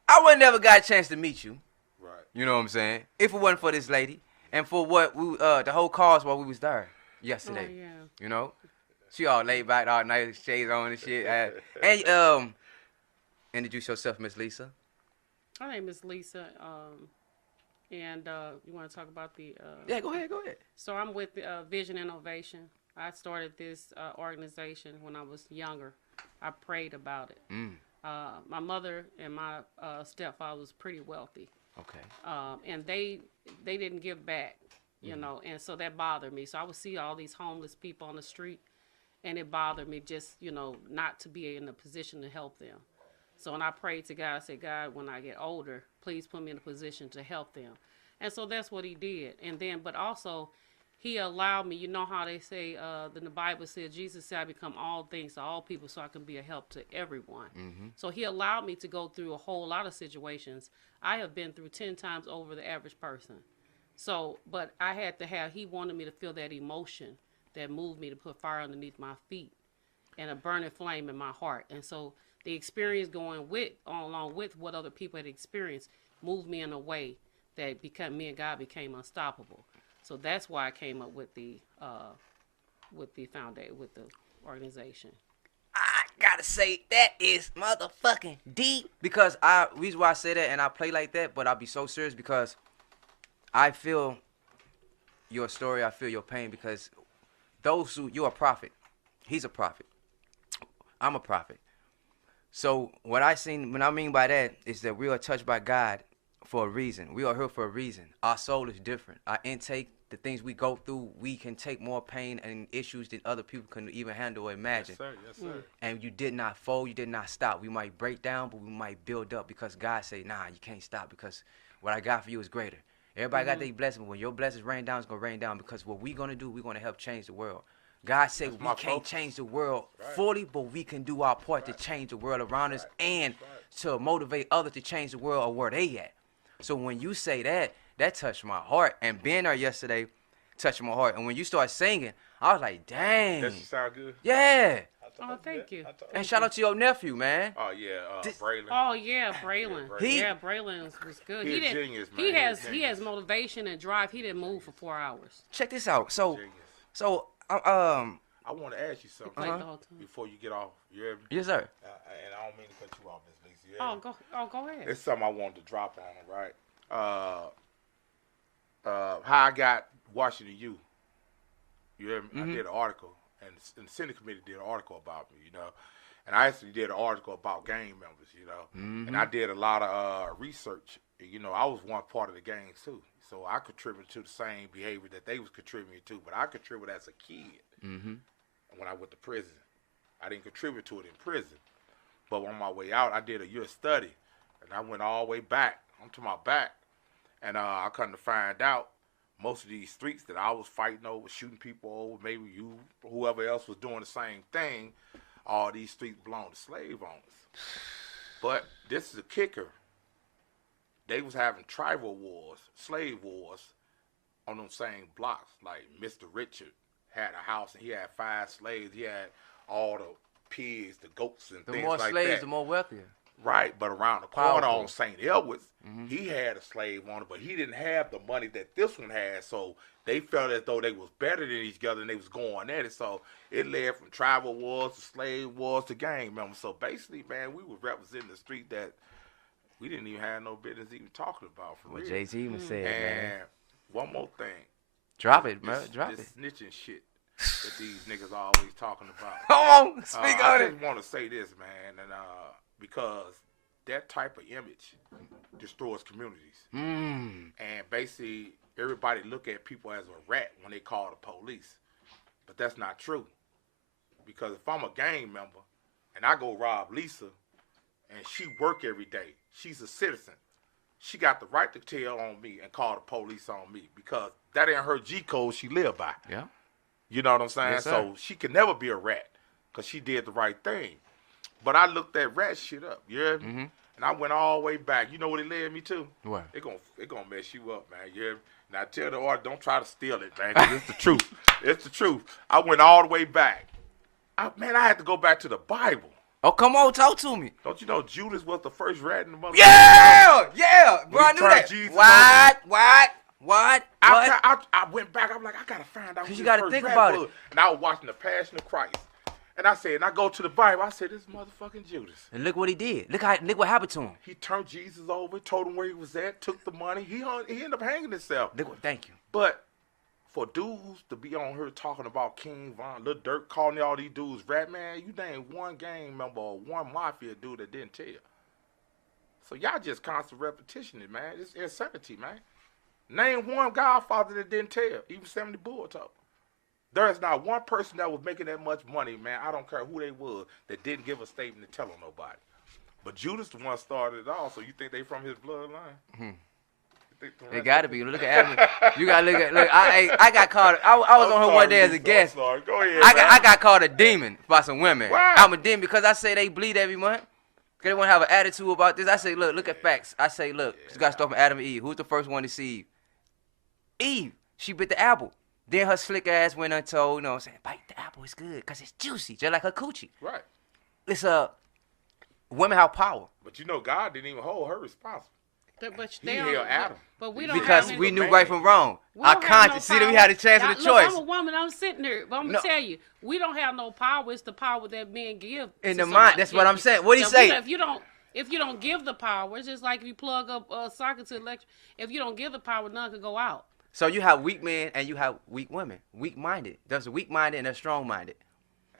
I would never got a chance to meet you. Right. You know what I'm saying? If it wasn't for this lady, and for what we, the whole cause while we was there yesterday. Oh, yeah. You know, she all laid back, all nice shades on and shit. And introduce yourself, Miss Lisa. My name is Lisa, and you want to talk about the... Yeah, go ahead. So I'm with Vision Innovation. I started this organization when I was younger. I prayed about it. My mother and my stepfather was pretty wealthy. Okay. And they didn't give back, and so that bothered me. So I would see all these homeless people on the street, and it bothered me just, not to be in a position to help them. So when I prayed to God, I said, God, when I get older, please put me in a position to help them. And so that's what He did. And then, but also, He allowed me, you know how they say, the Bible says, Jesus said, I become all things to all people so I can be a help to everyone. So He allowed me to go through a whole lot of situations. I have been through 10 times over the average person. So, but I had to He wanted me to feel that emotion that moved me to put fire underneath my feet and a burning flame in my heart. And so the experience along with what other people had experienced moved me in a way that me and God became unstoppable. So that's why I came up with the foundation, with the organization. I gotta say that is motherfucking deep, because reason why I say that and I play like that, but I'll be so serious because I feel your story, I feel your pain, because you're a prophet. He's a prophet. I'm a prophet. So what I mean by that is that we are touched by God for a reason. We are here for a reason. Our soul is different. Our intake, the things we go through, we can take more pain and issues than other people can even handle or imagine. Yes, sir. And you did not fold, you did not stop. We might break down, but we might build up, because God say, nah, you can't stop, because what I got for you is greater. Everybody got their blessing, but when your blessings rain down, it's going to rain down, because what we're going to do, we're going to help change the world. God said we can't change the world fully, but we can do our part to change the world around us and to motivate others to change the world or where they at. So when you say that, that touched my heart. And being there yesterday touched my heart. And when you start singing, I was like, dang. That sound good? Yeah. Oh, thank you. And shout out to your nephew, man. Oh yeah, Braylon. Oh yeah, Braylon. He- Braylon was good. He a didn't- genius, man. He He a has genius. motivation and drive. He didn't move for 4 hours. Check this out. So, Genius. I want to ask you something Played the whole time. before you get off. You hear me? yes, sir. And I don't mean to cut you off, Miss Lisa. You hear me? Go ahead. It's something I wanted to drop on him, right? How I got Washington U. You hear me? I did an article, and the Senate committee did an article about me, you know. And I actually did an article about gang members, you know. And I did a lot of research. You know, I was one part of the gang too. So I contributed to the same behavior that they was contributing to, but I contributed as a kid when I went to prison. I didn't contribute to it in prison. But on my way out, I did a year study, and I went all the way back. I'm to my back, and I come to find out most of these streets that I was fighting over, shooting people over, maybe you, whoever else was doing the same thing, all these streets belong to slave owners. But this is a kicker. They was having tribal wars, slave wars, on them same blocks. Like Mr. Richard had a house, and he had 5 slaves. He had all the pigs, the goats, and The things more like slaves, that. the more wealthier. Right, but around the corner Powerful. on St. Edwards, he had a slave owner, but he didn't have the money that this one had, so they felt as though they was better than each other, and they was going at it. So it led from tribal wars to slave wars to gang members. So basically, man, we were representing the street that we didn't even have no business even talking about, for What real. Jay-Z even said, And man. one more thing. Drop it, man. Drop this it. snitching shit that these niggas always talking about. Come on, speak I on it. just want to say this, man, and because that type of image destroys communities, and basically everybody look at people as a rat when they call the police, but that's not true. Because if I'm a gang member and I go rob Lisa, and she work every day, she's a citizen. She got the right to tell on me and call the police on me because that ain't her G code she live by. Yeah. You know what I'm saying? Yes, sir. So she can never be a rat because she did the right thing. But I looked that rat shit up, you hear me? And I went all the way back. You know what it led me to? What? It gonna mess you up, man. You hear me? Now tell the artist, don't try to steal it, man, 'cause it's the truth. It's the truth. I went all the way back. I had to go back to the Bible. Oh, come on, talk to me. Don't you know Judas was the first rat in the mother? Yeah, bro, he I knew turned that. Jesus What? I went back. I'm like, I gotta find out. 'Cause Who you this gotta first think rat about it. was. And I was watching the Passion of Christ, and I said, and I go to the Bible. I said, this motherfucking Judas. And look what he did. Look what happened to him. He turned Jesus over, told him where he was at, took the money. He ended up hanging himself. Thank you. But for dudes to be on here talking about King Von, Lil Durk, calling all these dudes rat, man, you name one gang member or one mafia dude that didn't tell. So y'all just constant repetition, man. It's insanity, man. Name one Godfather that didn't tell, even 70 Bull talk. There is not one person that was making that much money, man. I don't care who they was, that didn't give a statement to tell on nobody. But Judas the one started it all, so you think they from his bloodline? It gotta be. Look at Adam. You gotta look. I got called. I was on here one day as a guest. Go ahead, I got called a demon by some women. Why? I'm a demon because I say they bleed every month. They want to have an attitude about this. I say, look at facts. I say, look, you got to start from Adam and Eve. Who's the first one to see Eve? She bit the apple. Then her slick ass went untold, you know what I'm saying? Bite the apple, it's good because it's juicy, just like her coochie. Right. It's women have power. But you know, God didn't even hold her responsible. But He held Adam. But we don't Because have we any, knew right from wrong. we Our don't have conscience. no See, that we power. had a chance of Now, the look, choice. I'm a woman. I'm sitting there, but I'm gonna tell you, we don't have no power. It's the power that men give. In to the mind. somebody. That's what I'm saying. What he Now, say? If you don't give the power, it's just like if you plug up a socket to electric. If you don't give the power, none can go out. So you have weak men and you have weak women. Weak-minded. There's a weak-minded and a strong-minded.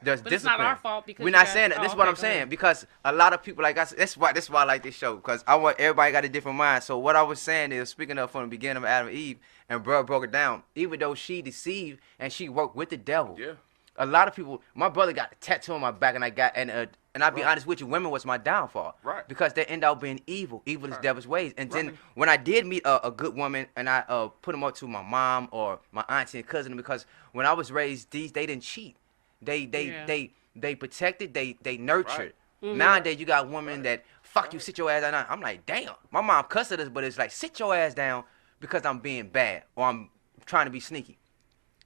There's But it's discipline. not our fault because we're you not guys- saying that. oh, This is what okay, I'm go saying ahead. because a lot of people like us. That's why I like this show because I want everybody got a different mind. So what I was saying is speaking of from the beginning of Adam and Eve and bro broke it down. Even though she deceived and she worked with the devil. Yeah. A lot of people. My brother got a tattoo on my back and I got and I'll be honest with you, women was my downfall. Right. Because they end up being evil. Evil is Right. devil's ways. And then Right. when I did meet a good woman and I put them up to my mom or my auntie and cousin because when I was raised, they didn't cheat. They protected, they nurtured. Right. Nowadays you got women that fuck you, sit your ass down. I'm like, damn. My mom cussed at us, but it's like sit your ass down because I'm being bad or I'm trying to be sneaky.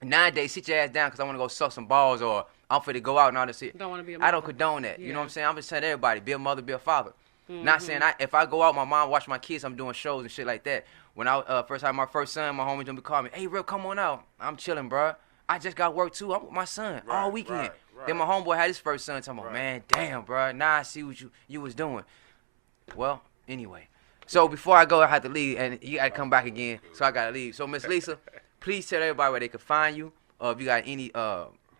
Nowadays, sit your ass down because I want to go suck some balls or I'm finna go out and all this shit. Don't want to be a I don't mother. condone that. You know what I'm saying? I'm just telling everybody, be a mother, be a father. Mm-hmm. Not saying if I go out, my mom watch my kids, I'm doing shows and shit like that. When I first had my first son, my homie gonna be calling me, hey, Rip, come on out. I'm chilling, bro. I just got work too. I'm with my son all weekend. right. Then my homeboy had his first son. Talking about, man, damn, bro. Now I see what you was doing. Well, anyway. So before I go, I have to leave, and you gotta come back again. So I gotta leave. So Miss Lisa, please tell everybody where they can find you. If you got any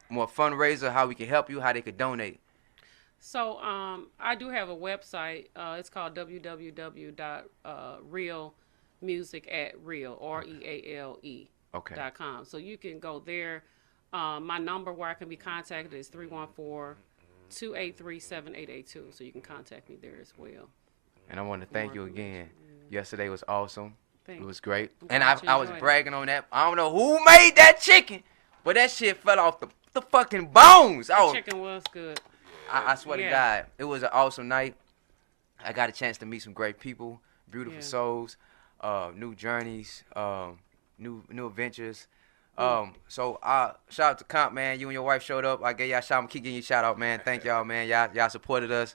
more fundraiser, how we can help you, how they could donate. So I do have a website. It's called www.realmusic@real REALE Okay. .com. So you can go there. My number where I can be contacted is 314-283-7882. So you can contact me there as well. And I want to thank you again. Yesterday was awesome. Thank It you. was great. I'm And glad you I was enjoyed it. bragging on that. I don't know who made that chicken, but that shit fell off the fucking bones. The chicken was good. I swear to Yeah. God, it was an awesome night. I got a chance to meet some great people, beautiful Yeah. souls, new journeys, new adventures. So shout out to Comp, man. You and your wife showed up. I gave y'all a shout. I'm keep giving you a shout out, man. Thank y'all, man. Y'all supported us.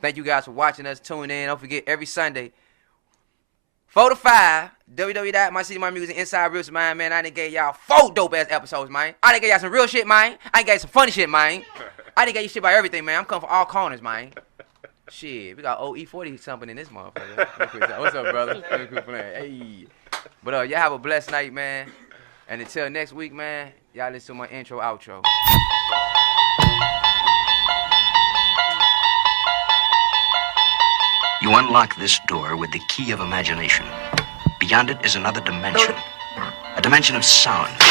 Thank you guys for watching us, tuning in. Don't forget every Sunday, 4 to 5, www.mycitymymusic Inside Real Mind, man. I done gave y'all 4 dope ass episodes, man. I done gave y'all some real shit, man. I done gave you some funny shit, man. I done gave you shit about everything, man. I'm coming from all corners, man. Shit, we got OE40 something in this motherfucker. What's up, brother? Hey. But y'all have a blessed night, man. And until next week, man, y'all listen to my intro, outro. You unlock this door with the key of imagination. Beyond it is another dimension. A dimension of sound.